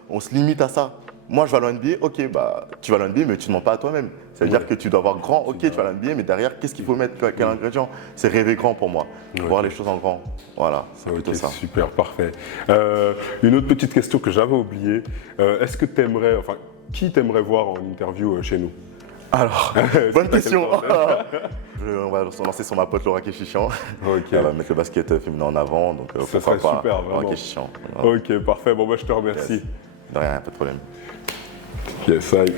on se limite à ça. Moi, je vais à l'NBA, ok, bah tu vas à l'NBA, mais tu ne mens pas à toi-même. Ça veut dire que tu dois avoir grand, ok, tu vas à l'NBA, mais derrière, qu'est-ce qu'il faut mettre, quel ingrédient? C'est rêver grand pour moi. Voir les choses en grand. Voilà, c'est plutôt ça. Super, parfait. Une autre petite question que j'avais oubliée. Est-ce que tu aimerais, enfin, qui t'aimerais voir en interview chez nous? Alors, bonne question. On va se lancer sur ma pote Laura Kéchichian. Ok. Elle va mettre le basket féminin en avant, donc Ça pourquoi serait pas. super, Laura vraiment. Kéchichian. Ok, parfait. Bon, bah, je te remercie. Yes. De rien, pas de problème. Yes, bye.